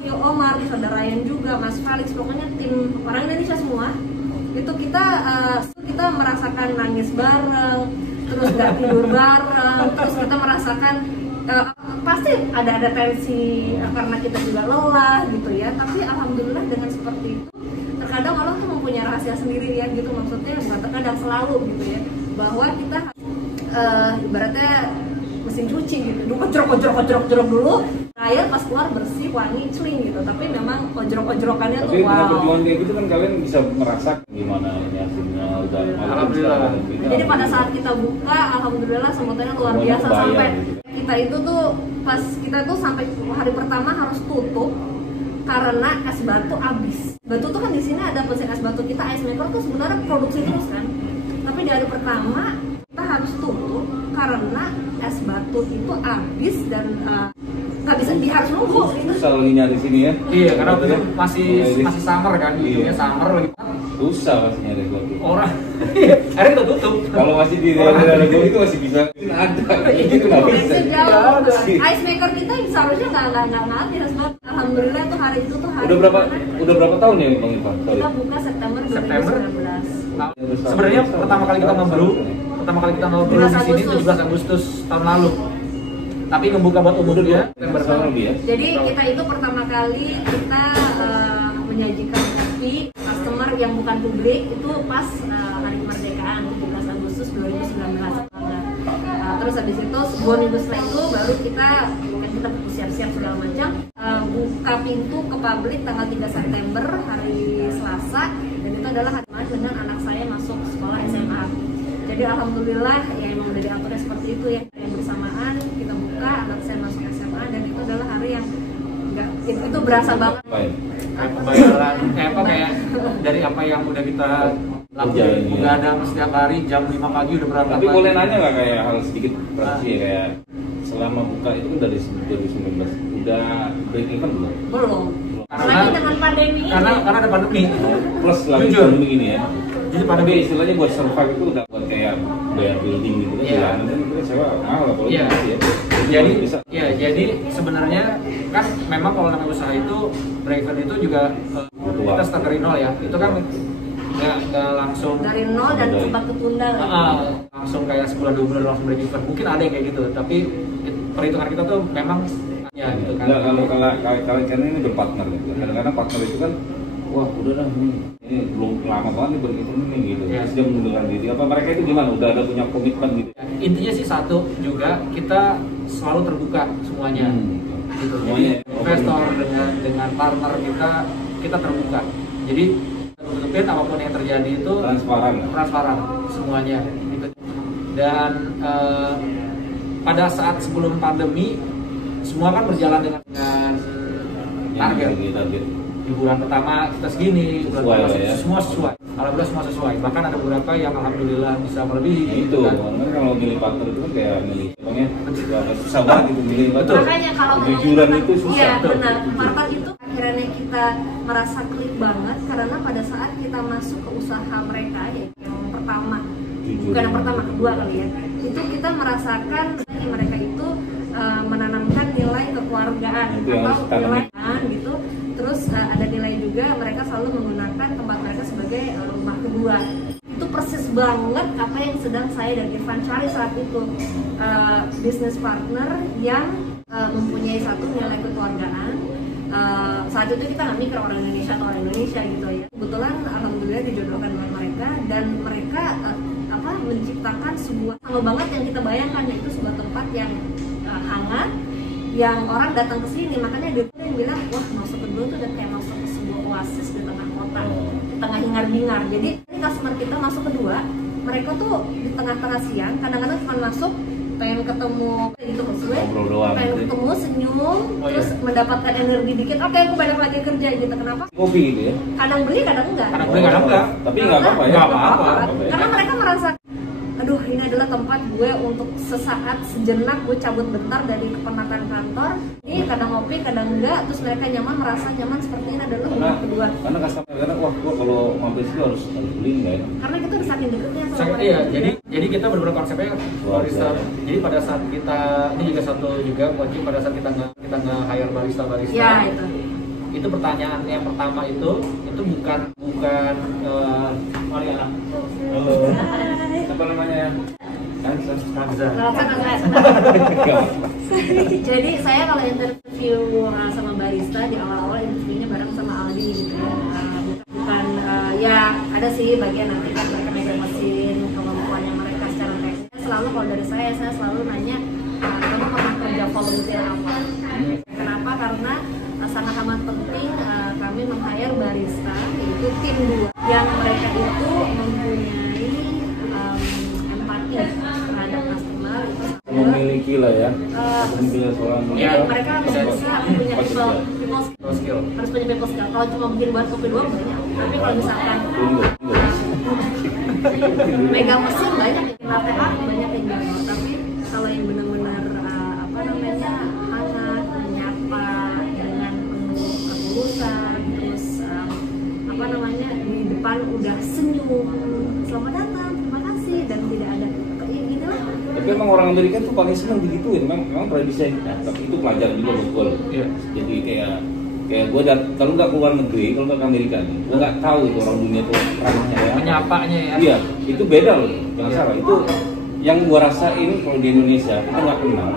Yo Omar, saudara Ryan juga, Mas Felix, pokoknya tim orang Indonesia semua itu kita merasakan nangis bareng, terus nggak tidur bareng, terus kita merasakan pasti ada tensi karena kita juga lelah gitu ya, tapi alhamdulillah dengan seperti itu terkadang Allah tuh mempunyai rahasia sendiri ya gitu, maksudnya bukan terkadang selalu gitu ya, bahwa kita ibaratnya mesin cuci gitu, kojrok dulu, air pas keluar bersih, wangi, celing gitu, tapi memang kojrok-kojrokannya tuh wow. Tapi perjuangan kayak gitu kan kalian bisa merasakan gimana ini hasilnya udah. Alhamdulillah. Jadi pada saat kita buka, alhamdulillah sambutannya luar biasa sampai gitu. Kita itu tuh pas kita tuh sampai hari pertama harus tutup karena es batu habis. Batu tuh kan di sini ada mesin es batu kita, ice maker tuh sebenarnya produksi terus kan. Tapi di hari pertama kita harus tutup karena es batu itu habis dan nggak bisa harus nunggu gitu. Susah lagi nyari sini ya. Iya, karena waktu itu masih summer kan, hidupnya summer lagi. Susah masih nyari batu. Orang akhirnya kita tutup. Kalau masih di daerah gua itu masih bisa ada. Itu nggak bisa. Ice maker kita seharusnya nggak habis. Alhamdulillah tuh hari itu tuh hari. Udah berapa tahun ya Bang Irfan? Kita buka September 2019. Sebenarnya pertama kali kita membrew di sini 17 Agustus tahun lalu. Tapi membuka buat umum dia ya. Jadi kita itu pertama kali kita menyajikan kopi customer yang bukan publik itu pas hari kemerdekaan 17 Agustus 2019. Terus habis itu 2 minggu setelah itu baru kita siap-siap segala macam buka pintu ke publik tanggal 3 September hari Selasa, dan itu adalah hari dengan anak saya masuk sekolah SMA. Jadi alhamdulillah ya emang udah diaturnya seperti itu ya, yang bersamaan kita buka anak saya masuk SMA, dan itu adalah hari yang itu berasa banget. Pembayaran kayak dari apa yang udah kita lakukan, begadang setiap hari jam 5 pagi udah berangkat. Tapi boleh nanya nggak kayak hal sedikit praksi ya, kayak selama buka itu kan dari 2019 udah break even belum? Belum. Karena dengan pandemi ini. Karena ada pandemi. Plus lagi pandemi ini ya. Jadi pandemi istilahnya buat survive itu udah buat kayak bayar building gitu kan. Iya. Nanti kita sewa mahal lah kalau gitu ya. Jadi sebenarnya kan memang kalau namanya usaha itu break even itu juga kita start dari nol ya. Itu kan nggak langsung dari nol dan sempat ketunda langsung kayak sebulan 2 bulan langsung break even. Mungkin ada yang kayak gitu, tapi perhitungan kita tuh memang ya gitu kan. Kalau kalian ini berpartner gitu. Kadang-kadang partner itu kan wah udah dah ini belum lama banget nih break even ini gitu. Terus dia mengundurkan diri. Apa mereka itu gimana? Udah ada punya komitmen gitu. Intinya sih satu juga, kita selalu terbuka semuanya. Gitu. Jadi investor dengan partner kita terbuka. Jadi tutupin apapun yang terjadi itu transparan semuanya gitu. Dan pada saat sebelum pandemi semua kan berjalan dengan target. Di bulan pertama kita segini, bulan pertama semua sesuai. Alhamdulillah semua sesuai. Bahkan ada beberapa yang alhamdulillah bisa melebihi. Itu kan kalau milih partner itu kan kayak milih pokoknya susah banget gitu milih partner. Makanya kalau kejujuran itu susah. Iya benar. Partner itu akhirnya kita merasa klik banget karena pada saat kita masuk ke usaha mereka yang pertama, bukan yang pertama, kedua kali ya, itu kita merasakan mereka itu menanamkan nilai kekeluargaan atau nilai gitu. Terus Terus ada nilai juga mereka selalu menggunakan tempat mereka sebagai rumah kedua. Itu persis banget apa yang sedang saya dan Irfan cari saat itu, business partner yang mempunyai satu nilai kekeluargaan. Saat itu kita nggak mikir orang Indonesia atau orang Indonesia gitu ya. Kebetulan alhamdulillah dijodohkan dengan mereka, dan mereka menciptakan sebuah sama banget yang kita bayangkan, yaitu sebuah tempat yang hangat, yang orang datang ke sini. Makanya dia bilang, wah Nusa Kedua itu udah kayak masuk ke sebuah oasis di tengah kota, di tengah hingar-bingar. Jadi ini customer kita masuk kedua, mereka tuh di tengah-tengah siang kadang-kadang cuma masuk pengen ketemu gitu, maksudnya pengen ketemu, senyum, terus mendapatkan energi dikit, oke aku balik lagi kerja gitu. Kenapa? Kopi gitu ya? Kadang beli, kadang enggak. Kadang beli, kadang enggak. Tapi nggak apa-apa ya? Nggak apa-apa. Karena mereka merasa, aduh ini adalah tempat gue untuk sesaat, sejenak gue cabut bentar dari kepenatan kantor. Ini kadang ngopi, kadang enggak, terus mereka nyaman, merasa nyaman seperti ini adalah rumah kedua. Karena customer kadang, wah gua kalau mampir situ harus beli nggak ya? Karena kita udah saking deketnya sama mereka. Iya, jadi kita benar-benar konsepnya barista. Jadi pada saat kita, ini juga satu juga kunci, pada saat kita nge-hire barista. Ya itu pertanyaan yang pertama itu bukan Mariana. Halo. Apa namanya? Kanza. Jadi saya kalau interview sama barista di awal-awal interviewnya bareng sama Aldi gitu ya. Bukan ya ada sih bagian nanti kan mereka megang mesin, kemampuannya mereka secara teknis. Selalu kalau dari saya selalu nanya, kamu pernah kerja volunteer apa? Kenapa? Karena sangat amat penting kami meng-hire barista, yaitu tim 2 yang mereka itu mempunyai empati terhadap customer, itu Memiliki lah ya, memiliki seorang mereka bisa punya people skill, harus punya people skill. Kalau cuma bikin buat kopi doang banyak, tapi kalau misalkan megang mesin banyak, latte art banyak yang gitu. Tapi kalau yang benar-benar hangat, menyapa dengan penuh ketulusan, terus di depan udah senyum, selamat datang, terima kasih, dan tidak ada gitu lah. Tapi emang orang Amerika tuh paling seneng digituin, memang tradisi. Tapi itu pelajaran juga buat gue loh. Iya. Jadi kayak gue kalau nggak keluar negeri, kalau nggak ke Amerika nih, gue nggak tahu itu orang dunia tuh ramahnya ya. Menyapanya ya. Iya, itu beda loh, jangan salah. Itu yang gue rasain kalau di Indonesia kita nggak kenal,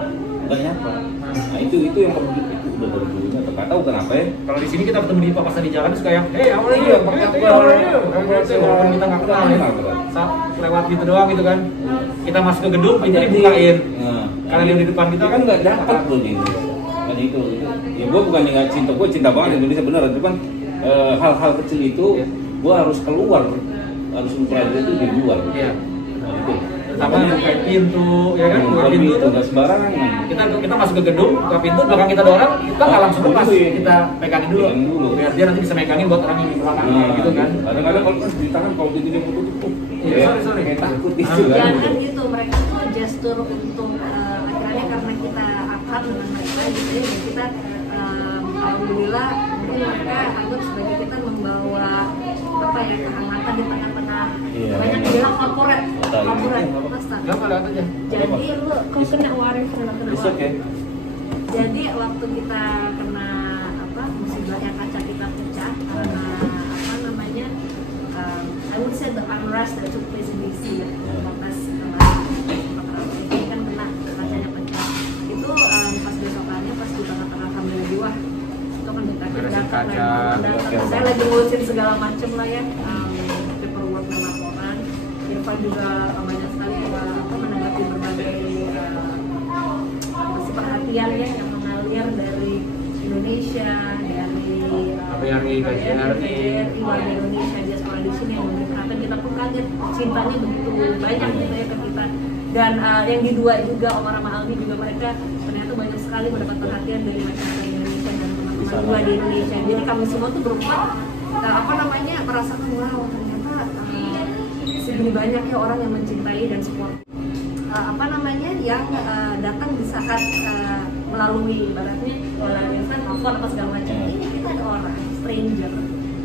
nggak nyapa. Nah itu yang itu udah dari dulunya. Nggak tahu kenapa ya. Kalau di sini kita ketemu di papasan di jalan terus kayak, how are you? Walaupun kita nggak kenal ya. Lewat gitu doang gitu kan. Kita masuk ke gedung, pintunya dibukain. Karena dia di depan kita kan nggak dapat loh di Indonesia. Kan itu. Ya gue bukan nggak cinta, gue cinta banget Indonesia bener. Cuman hal-hal kecil itu gue harus keluar, harus mempelajari itu di luar. Iya. Nah, itu. Sama bukain pintu, ya kan? Bukain pintu itu nggak sembarangan. Kita masuk ke gedung, buka pintu, belakang kita ada orang, kita nggak langsung lepas, kita pegangin dulu. Biar dia nanti bisa megangin buat orang yang di belakangnya, gitu kan? Kadang-kadang kalau di tangan kalau pintunya tutup, sorry, takut gitu kan? Jangan gitu, mereka tuh gestur untuk akhirnya karena kita akrab dengan mereka gitu ya, dan kita alhamdulillah mereka anggap sebagai kita membawa kehangatan di tengah-tengah. Banyak yang bilang corporate pasta. Jadi lu kok kena waris kena jadi waktu kita kena musibah yang kaca kita pecah karena I would say the unrest that took place in DC ya, pas ini kan kena kacanya pecah. Itu pas besokannya pas di tengah-tengah kami lagi wah itu kan saya lagi ngurusin segala macem lah ya, paperwork dan laporan. Irfan juga banyak sekali menanggapi berbagai perhatian ya yang mengalir dari Indonesia, dari KJRI warga Indonesia diaspora di sini yang memberi perhatian. Kita pun kaget cintanya begitu banyak gitu ya ke kita. Dan yang di 2 juga Omar sama Aldi juga mereka ternyata banyak sekali mendapat perhatian dari masyarakat Indonesia dan teman-teman gua di Indonesia. Jadi kami semua tuh berempat merasakan wow ternyata segini banyaknya orang yang mencintai dan support yang datang di saat melalui ibaratnya telepon apa segala macam. Ini kita ada orang stranger,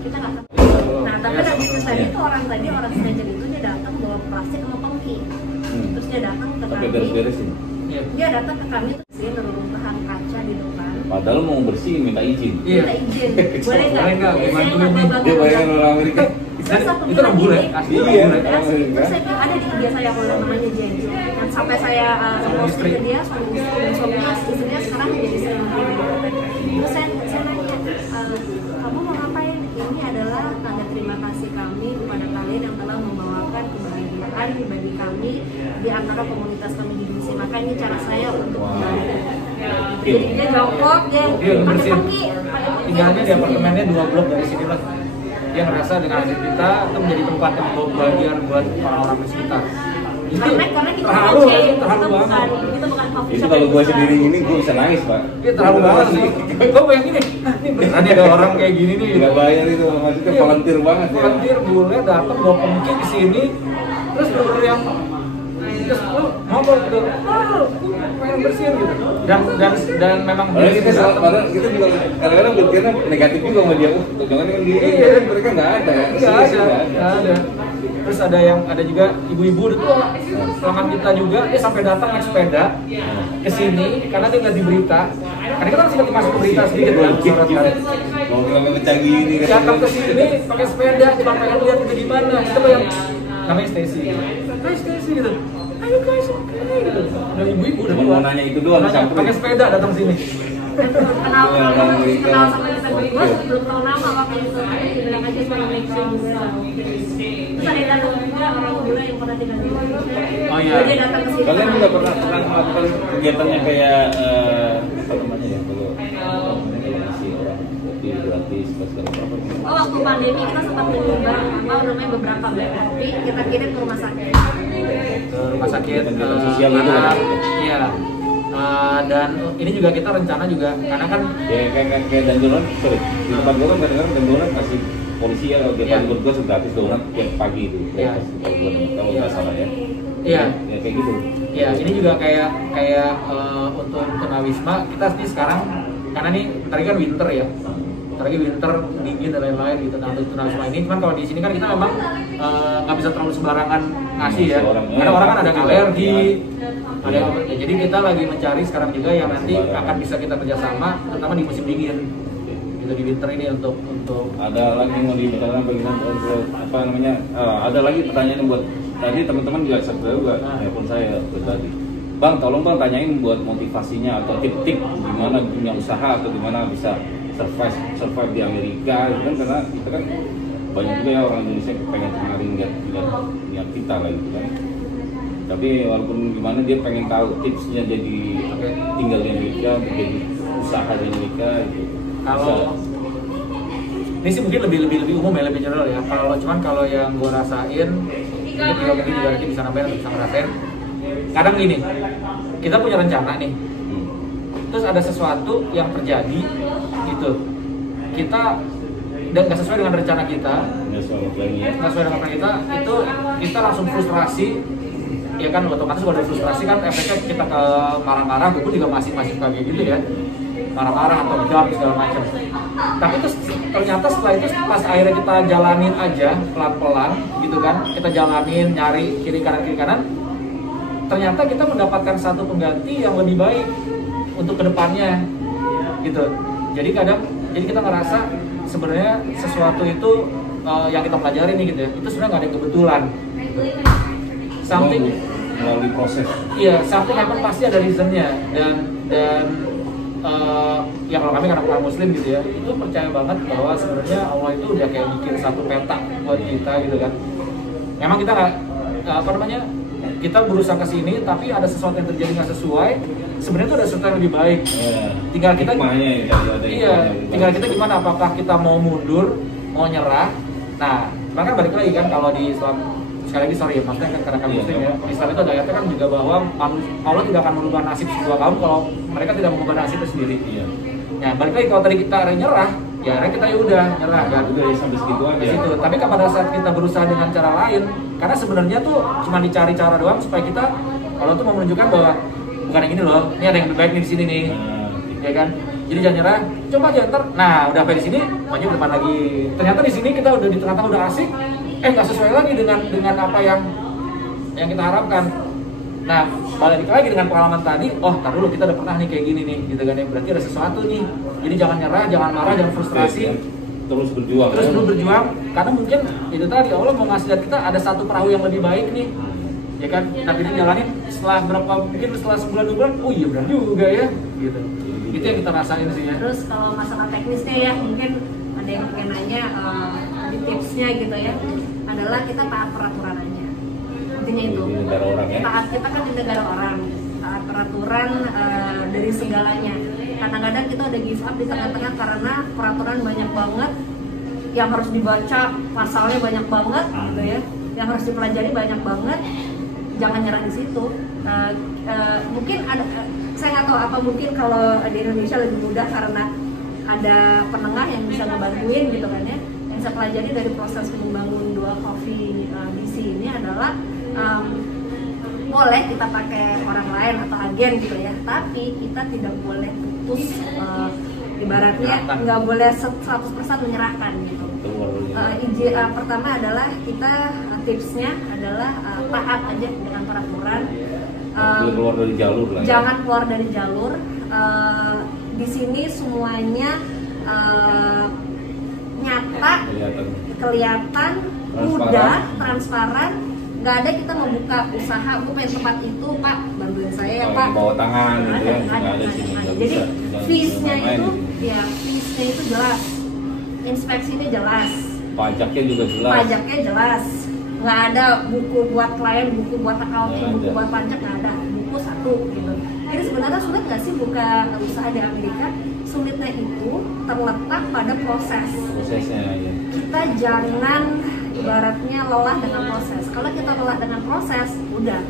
kita nggak tahu. Nah tapi bisnis tadi itu orang stranger itu dia datang bawa plastik sama pengki, terus dia datang ke kami, dia datang ke kami terus dia neruntuhan kaca di depan Padahal mau bersihin minta izin. Minta izin. Boleh nggak? Saya nggak bawa Dia bayangin orang Amerika. Itu orang bule, asli Iya. orang bule. Terus saya ada di dia saya kalau namanya Jenny. Dan sampai saya posting ke dia, suaminya istrinya sekarang menjadi selebriti. Terus saya nanya, kamu mau ngapain? Ini adalah tanda terima kasih kami kepada kalian yang telah membawakan kebahagiaan bagi kami di antara komunitas kami di Indonesia. Maka ini cara saya untuk membantu. Jadi dia jongkok, dia pakai kaki. Tinggalnya di apartemennya 2 blok dari sini lah. Dia ngerasa dengan hasil kita itu menjadi tempat yang kebahagiaan buat orang-orang di sekitar. Karena kita terlalu bukan coffee Itu shop. kalau gue sendiri ini gue bisa nangis, Pak. Dia terlalu banget sih. Gue bayangin nih, ini beneran ada orang kayak gini nih. Nggak bayar itu, maksudnya Iya. volunteer banget ya. Volunteer bule datang bawa pengki ke sini, terus bener yang terus lu mau gitu, pengen bersihin gitu. Dan memang Padahal kita salah, padahal kita juga kadang-kadang berpikirnya negatif juga sama dia. Jangan kan gini, Iya. kan mereka nggak ada. Nggak ada. Terus ada juga ibu-ibu itu pelanggan kita juga, dia sampai datang naik sepeda ke sini karena dia nggak di berita. Karena kita sempat masuk ke berita sedikit kan, sorot kan. Mau ngomong canggih ini kan. Datang ke sini pakai sepeda, cuma pengen lihat itu gimana. Itu yang namanya Stacy. Hai Stacy gitu. Ayo guys, oke gitu. Ada ibu-ibu udah Cuma mau nanya itu doang, Nanya, sampai. pakai sepeda datang sini. kenal sama Instagram gue belum tahu nama makanya itu bilang aja sama Malaysia juga. Terus ada yang datang juga orang bule yang pernah tinggal di Indonesia. Oh, iya. Dia datang ke sini. Kalian juga pernah melakukan kegiatannya kayak apa namanya ya, kalau ngasih orang kopi gratis pas segala apa? Oh, waktu pandemi kita sempat menyumbang namanya beberapa bag kopi kita kirim ke rumah sakit. Ke rumah sakit Kegiatan sosial itu kan? iya. Dan ini juga kita rencana juga karena kan Ya kayak dandolan, sorry, di tempat gue kan kadang-kadang dandolan kasih polisi ya, kalau dia Iya. menurut gue gratis donat tiap pagi itu, Iya. kalau gue kalau nggak salah ya. iya. Ya kayak gitu. Ya, ini juga kayak untuk tunawisma kita sih sekarang karena nih tadi kan winter ya. Tadi winter dingin dan lain-lain gitu. Nah, untuk tunawisma ini cuman kalau di sini kan kita memang nggak bisa terlalu sembarangan ngasih ya. Karena orang kan ada yang alergi. Ada yang, ya, jadi kita lagi mencari sekarang juga yang nanti akan bisa kita kerjasama terutama di musim dingin. Gitu di winter ini untuk Ada lagi yang mau dibicarakan bagian untuk apa namanya? Ada lagi pertanyaan buat tadi teman-teman juga subscribe juga telepon saya tadi. Bang, tolong bang tanyain buat motivasinya atau tip-tip gimana punya usaha atau gimana bisa survive di Amerika gitu kan, karena kita kan banyak juga ya orang Indonesia pengen kemarin lihat kita lah gitu kan. Tapi walaupun gimana dia pengen tahu tipsnya jadi tinggal di Amerika, jadi usaha di Amerika gitu. kalau ini sih mungkin lebih umum ya, lebih general ya. Kalau yang gue rasain, mungkin juga nanti bisa nambahin atau bisa ngerasain. Kadang gini, kita punya rencana nih, terus ada sesuatu yang terjadi gitu, kita dan nggak sesuai dengan rencana kita, nggak sesuai dengan plan kita, itu kita langsung frustrasi, ya kan otomatis kalau ada frustrasi kan efeknya kita ke marah-marah, gue pun juga masih kayak gitu ya, marah-marah atau down segala macam. Tapi terus ternyata setelah itu pas akhirnya kita jalanin aja pelan-pelan gitu kan, kita jalanin nyari kiri kanan, ternyata kita mendapatkan satu pengganti yang lebih baik untuk kedepannya gitu. Jadi kita ngerasa sebenarnya sesuatu itu yang kita pelajari nih gitu ya, itu sebenarnya nggak ada yang kebetulan. Something melalui proses. Iya, something happen pasti ada reasonnya dan ya kalau kami karena orang Muslim gitu ya, itu percaya banget bahwa sebenarnya Allah itu udah kayak bikin satu peta buat kita gitu kan. Memang kita nggak kita berusaha ke sini tapi ada sesuatu yang terjadi nggak sesuai, sebenarnya itu ada sesuatu yang lebih baik. Tinggal kita tinggal kita gimana, apakah kita mau mundur, mau nyerah. Nah, bahkan balik lagi kan kalau di Islam, sekali lagi sorry ya, maksudnya kan karena kami Muslim ya, Islam itu ada ayatnya kan juga bahwa Allah tidak akan merubah nasib sebuah kaum kalau mereka tidak mengubah nasibnya sendiri. Nah, balik lagi kalau tadi kita nyerah, ya akhirnya kita udah nyerah kan, udah sampai segitu aja. Situ. Tapi pada saat kita berusaha dengan cara lain, karena sebenarnya tuh cuma dicari cara doang supaya kita kalau tuh mau menunjukkan bahwa bukan yang ini loh, ini ada yang lebih baik nih di sini nih, ya kan? Jadi jangan nyerah, coba aja ntar. Nah, udah sampai di sini, maju ke depan lagi. Ternyata di sini kita udah di tengah-tengah udah asik, nggak sesuai lagi dengan apa yang kita harapkan. Nah, balik lagi dengan pengalaman tadi, oh tar dulu kita udah pernah nih kayak gini nih gitu kan ya, berarti ada sesuatu nih. Jadi jangan nyerah, jangan marah, jangan frustrasi, terus berjuang. terus berjuang, karena mungkin itu tadi Allah mau ngasih lihat kita ada satu perahu yang lebih baik nih, ya kan. Tapi ini jalanin setelah berapa, mungkin setelah sebulan 2 bulan, oh iya benar juga ya gitu. Itu yang kita rasain sih ya. Terus kalau masalah teknisnya ya, mungkin ada yang pengen nanya di tipsnya gitu ya, adalah kita taat peraturan aja. Intinya itu. Di negara orang ya. Taat, kita kan di negara orang, taat peraturan dari segalanya. Kadang-kadang kita udah give up di tengah-tengah karena peraturan banyak banget yang harus dibaca, pasalnya banyak banget gitu ya, yang harus dipelajari banyak banget. Jangan nyerah di situ. Mungkin ada, saya nggak tahu apa, mungkin kalau di Indonesia lebih mudah karena ada penengah yang bisa ngebantuin gitu kan ya. Yang saya pelajari dari proses membangun Dua Coffee DC ini adalah boleh kita pakai orang lain atau agen gitu ya, tapi kita tidak boleh putus, ibaratnya nggak boleh 100% menyerahkan gitu. Pertama adalah kita tipsnya adalah taat aja dengan peraturan. Keluar dari jalur lah. Jangan keluar dari jalur. Di sini semuanya nyata, kelihatan, mudah, transparan. Nggak ada kita membuka usaha, aku pengen tempat itu Pak, bantuin saya ya Pak. Bawa tangan gitu ya, nggak ada di sini. Jadi fees-nya itu, ya fees-nya itu jelas, inspeksinya jelas, pajaknya juga jelas. Pajaknya jelas, nggak ada buku buat klien, buku buat accounting, buku buat pajak, nggak ada, buku satu gitu. Jadi sebenarnya sulit nggak sih buka usaha di Amerika? Sulitnya itu terletak pada prosesnya ya. Kita jangan ibaratnya lelah dengan proses. Kalau kita lelah dengan proses, udah.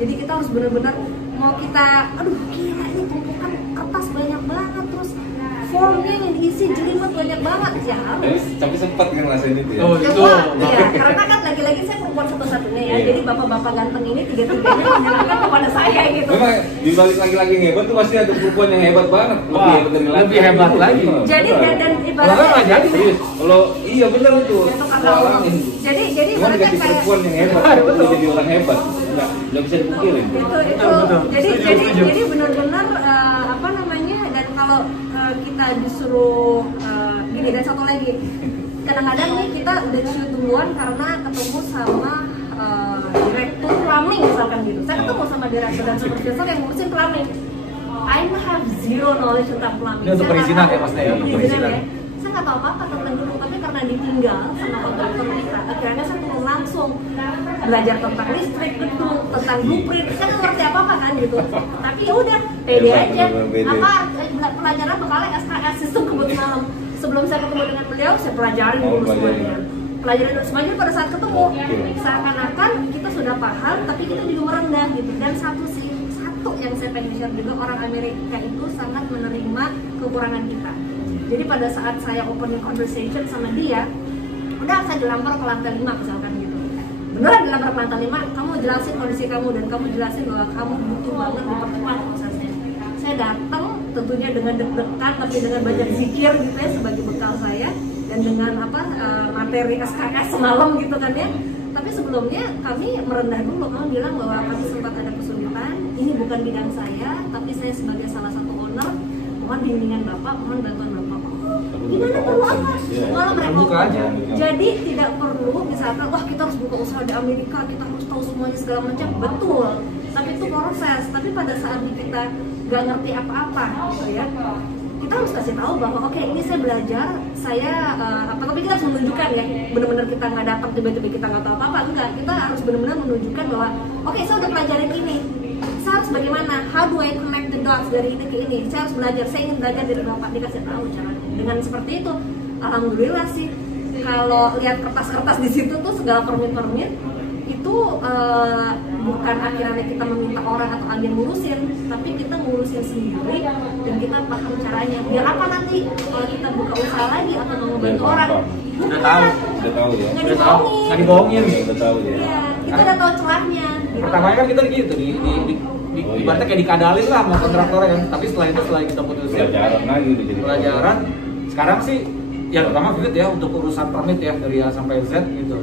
Jadi kita harus benar-benar mau kita, aduh gila ini tumpukan kertas banyak banget, terus formnya yang diisi jelimet banyak banget ya harus. Tapi sempat kan ngerasain itu ya. Oh, itu. Iya, karena kan lagi-lagi saya perempuan satu-satunya ya. Jadi bapak-bapak ganteng ini tiga-tiganya menyerahkan kepada saya gitu. Memang dibalik laki-laki yang hebat tuh pasti ada perempuan yang hebat banget, lebih hebat dari laki. Lebih hebat lagi. Jadi dan Kalau nggak ibaratnya jadi Serius, kalau iya benar itu. itu kata Allah. Jadi Cuma ibaratnya dikasih kayak perempuan yang hebat, Betul. jadi orang hebat. Nggak bisa dipungkirin. itu. Setuju. Jadi benar-benar apa namanya, dan kalau kita disuruh gini, dan satu lagi, kadang-kadang nih kita udah shoot duluan karena ketemu sama direktur plumbing misalkan gitu. Saya ketemu sama direktur dan supervisor yang ngurusin plumbing. I have zero knowledge tentang plumbing. Ini untuk perizinan ya, Mas, ya? Perizinan ya. Saya nggak tahu apa tentang gedung, tapi karena ditinggal sama kontraktor kita, akhirnya saya turun langsung belajar tentang listrik, gedung, tentang blueprint. Saya nggak ngerti apa-apa kan gitu. Tapi ya udah, pede aja. Apa pelajaran bekalnya SKS, sistem kebut malam. Sebelum saya ketemu dengan beliau, saya pelajarin dulu semuanya. Pelajaran dulu semuanya pada saat ketemu. Seakan-akan kita sudah paham, tapi kita juga merendah gitu. Dan satu yang saya pengen share juga, orang Amerika itu sangat menerima kekurangan kita. Jadi pada saat saya opening conversation sama dia, udah saya dilamar ke lantai 5 misalkan gitu. Beneran dilamar ke lantai 5, kamu jelasin kondisi kamu dan kamu jelasin bahwa kamu butuh banget dipercepat prosesnya. Saya datang tentunya dengan deg-degan tapi dengan banyak zikir gitu ya sebagai bekal saya, dan dengan materi SKS semalam gitu kan ya. Tapi sebelumnya kami merendah dulu, kami bilang bahwa kami sempat ada kesulitan, ini bukan bidang saya, tapi saya sebagai salah satu owner, mohon bimbingan Bapak, mohon bantuan Bapak. Gimana perlu apa? Malah mereka buka aja. Jadi tidak perlu misalkan, wah kita harus buka usaha di Amerika, kita harus tahu semuanya segala macam, betul. Tapi itu proses, tapi pada saat kita gak ngerti apa-apa gitu ya, kita harus kasih tahu bahwa oke, ini saya belajar, saya tapi kita harus menunjukkan ya, benar-benar kita nggak datang tiba-tiba kita nggak tahu apa-apa, enggak, kita harus benar-benar menunjukkan bahwa oke, saya udah pelajarin ini, saya harus bagaimana, how do I connect the dots dari ini ke ini, saya harus belajar, saya ingin belajar dari Bapak, dikasih tahu caranya. Dengan seperti itu, alhamdulillah sih, kalau lihat kertas-kertas di situ tuh segala permit itu bukan akhirnya kita meminta orang atau agen ngurusin, tapi kita ngurusin sendiri dan kita paham caranya. Biar apa nanti kalau kita buka usaha lagi atau mau membantu orang, Udah tahu ya. Nggak dibohongin. Udah tahu ya. Iya, kita udah tahu celahnya. Pertamanya kan kita gitu ibaratnya kayak dikadalin lah sama kontraktornya kan. Tapi setelah kita putusin Pelajaran lagi udah jadi pelajaran. Sekarang sih yang pertama Vivid ya, untuk urusan permit ya dari A sampai Z gitu.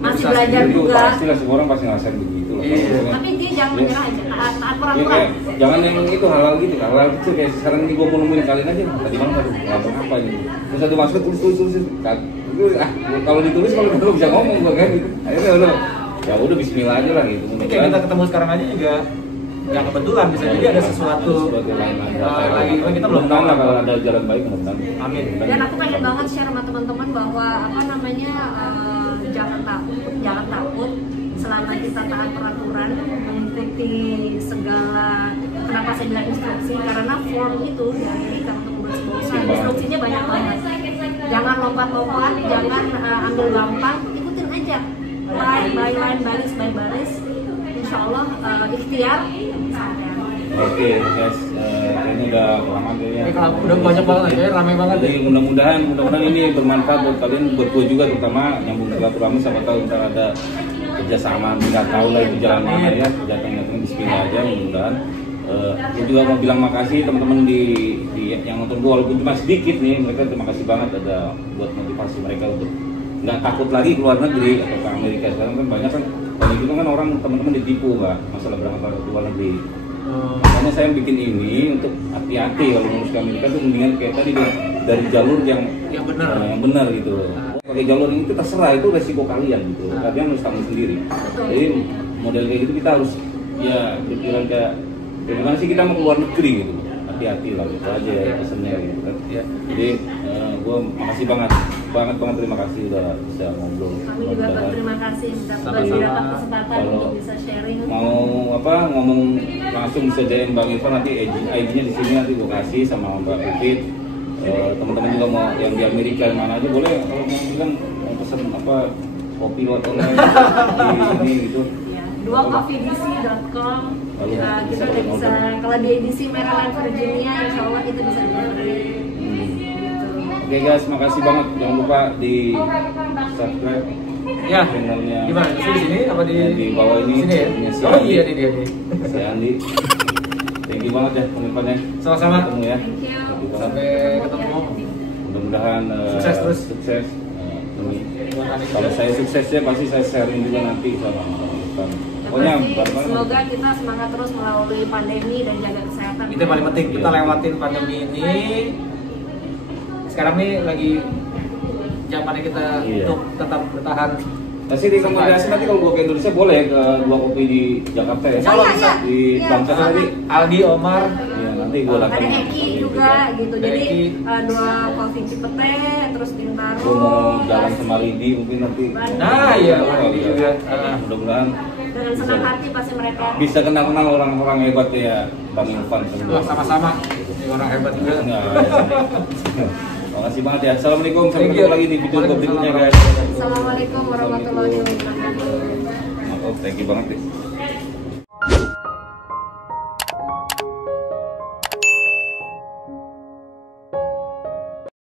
masih belajar itu juga. pastilah semua orang pasti ngerasain begitu lah. Iya. Tapi dia jangan menyerah aja, taat Ya, peraturan. kayak, jangan yang itu halal gitu, halal kecil kayak sekarang ini gue mau nemuin kalian aja tadi malam tadi ngomong apa ini terus satu masuk tulis kalau ditulis kalau belum bisa ngomong gue kan gitu akhirnya udah ya udah Bismillah aja lah gitu. Ini kayak kita ketemu sekarang aja juga nggak kebetulan, bisa jadi ada sesuatu sebagai lain lagi kita belum tahu lah kalau ada jalan baik mudah-mudahan. Amin. Dan aku pengen banget share sama teman-teman bahwa apa namanya jangan takut selama kita taat peraturan, mengikuti segala, kenapa saya bilang instruksi, karena form itu dari Amerika untuk berusaha instruksinya banyak banget. Jangan lompat-lompat, jangan ambil gampang, ikutin aja line baris, insya Allah ikhtiar sampai. Oke guys, kayaknya udah kelamaan kayaknya. Udah banyak banget ya, ramai banget. Jadi mudah-mudahan ini bermanfaat buat kalian, buat gue juga terutama nyambung silaturahmi, siapa tahu ntar ada kerjasama, nggak tahu lah itu jalan mana ya, datang Bismillah aja mudah-mudahan. Gue juga mau bilang makasih teman-teman di yang nonton gue walaupun cuma sedikit nih, mereka terima kasih banget ada buat motivasi mereka untuk nggak takut lagi keluar negeri atau ke Amerika. Sekarang kan banyak gitu kan orang teman-teman ditipu nggak masalah berangkat ke luar negeri. Makanya saya bikin ini untuk hati-hati kalau ngurus ke Amerika tuh mendingan kayak tadi dari jalur yang benar gitu. Pakai jalur ini kita serah, itu resiko kalian gitu. Kalian harus tanggung sendiri. Jadi model kayak gitu kita harus ya berpikiran kayak gimana sih kita mau keluar negeri gitu. Hati-hati lah gitu aja ya pesannya gitu kan. Jadi gue makasih banget terima kasih udah bisa ngobrol. Kami juga berterima kasih sudah dapat kesempatan untuk bisa sharing. Mau ngomong langsung bisa DM Bang Irfan, nanti ID-nya di sini nanti gue kasih sama Mbak Pipit. Teman-teman juga mau yang di Amerika mana aja boleh kalau mau bilang mau pesen kopi atau lain di sini gitu. Ya, 2coffeedc.com. Kita udah bisa kalau di DC Maryland Virginia, insya Allah itu bisa dibeli. Oke guys, makasih banget. Jangan lupa di subscribe ya channelnya. Gimana? Di sini apa di bawah ini? Sini ya? Si Oh iya di dia. Si Andi. Thank you banget ya teman-teman. Sama-sama. Ketemu ya. Thank you. Sampai ketemu. Mudah-mudahan sukses terus. Sukses. Kalau saya suksesnya pasti saya sharing juga nanti sama teman-teman. Pokoknya semoga kita semangat terus melalui pandemi dan jaga kesehatan. Itu yang paling penting, kita lewatin pandemi ini. Sekarang nih lagi zamannya kita untuk tetap bertahan. Masih rekomendasi nanti kalau gue ke Indonesia boleh ke 2 kopi di Jakarta ya. Kalau bisa di Bangsa tadi Aldi, Omar. Iya, nanti gue datang. Ada Eki juga gitu. Jadi 2 kopi Cipete terus Bintaro. Gue mau jalan sama Ridi mungkin nanti. Nah iya, Ridi juga. Mudah-mudahan dengan senang hati pasti mereka bisa kenal orang-orang hebat ya Bang Irfan. Sama-sama. Orang hebat juga. Makasih banget ya. Assalamualaikum. Sampai ketemu lagi di video berikutnya guys. Assalamualaikum warahmatullahi wabarakatuh. Thank you banget.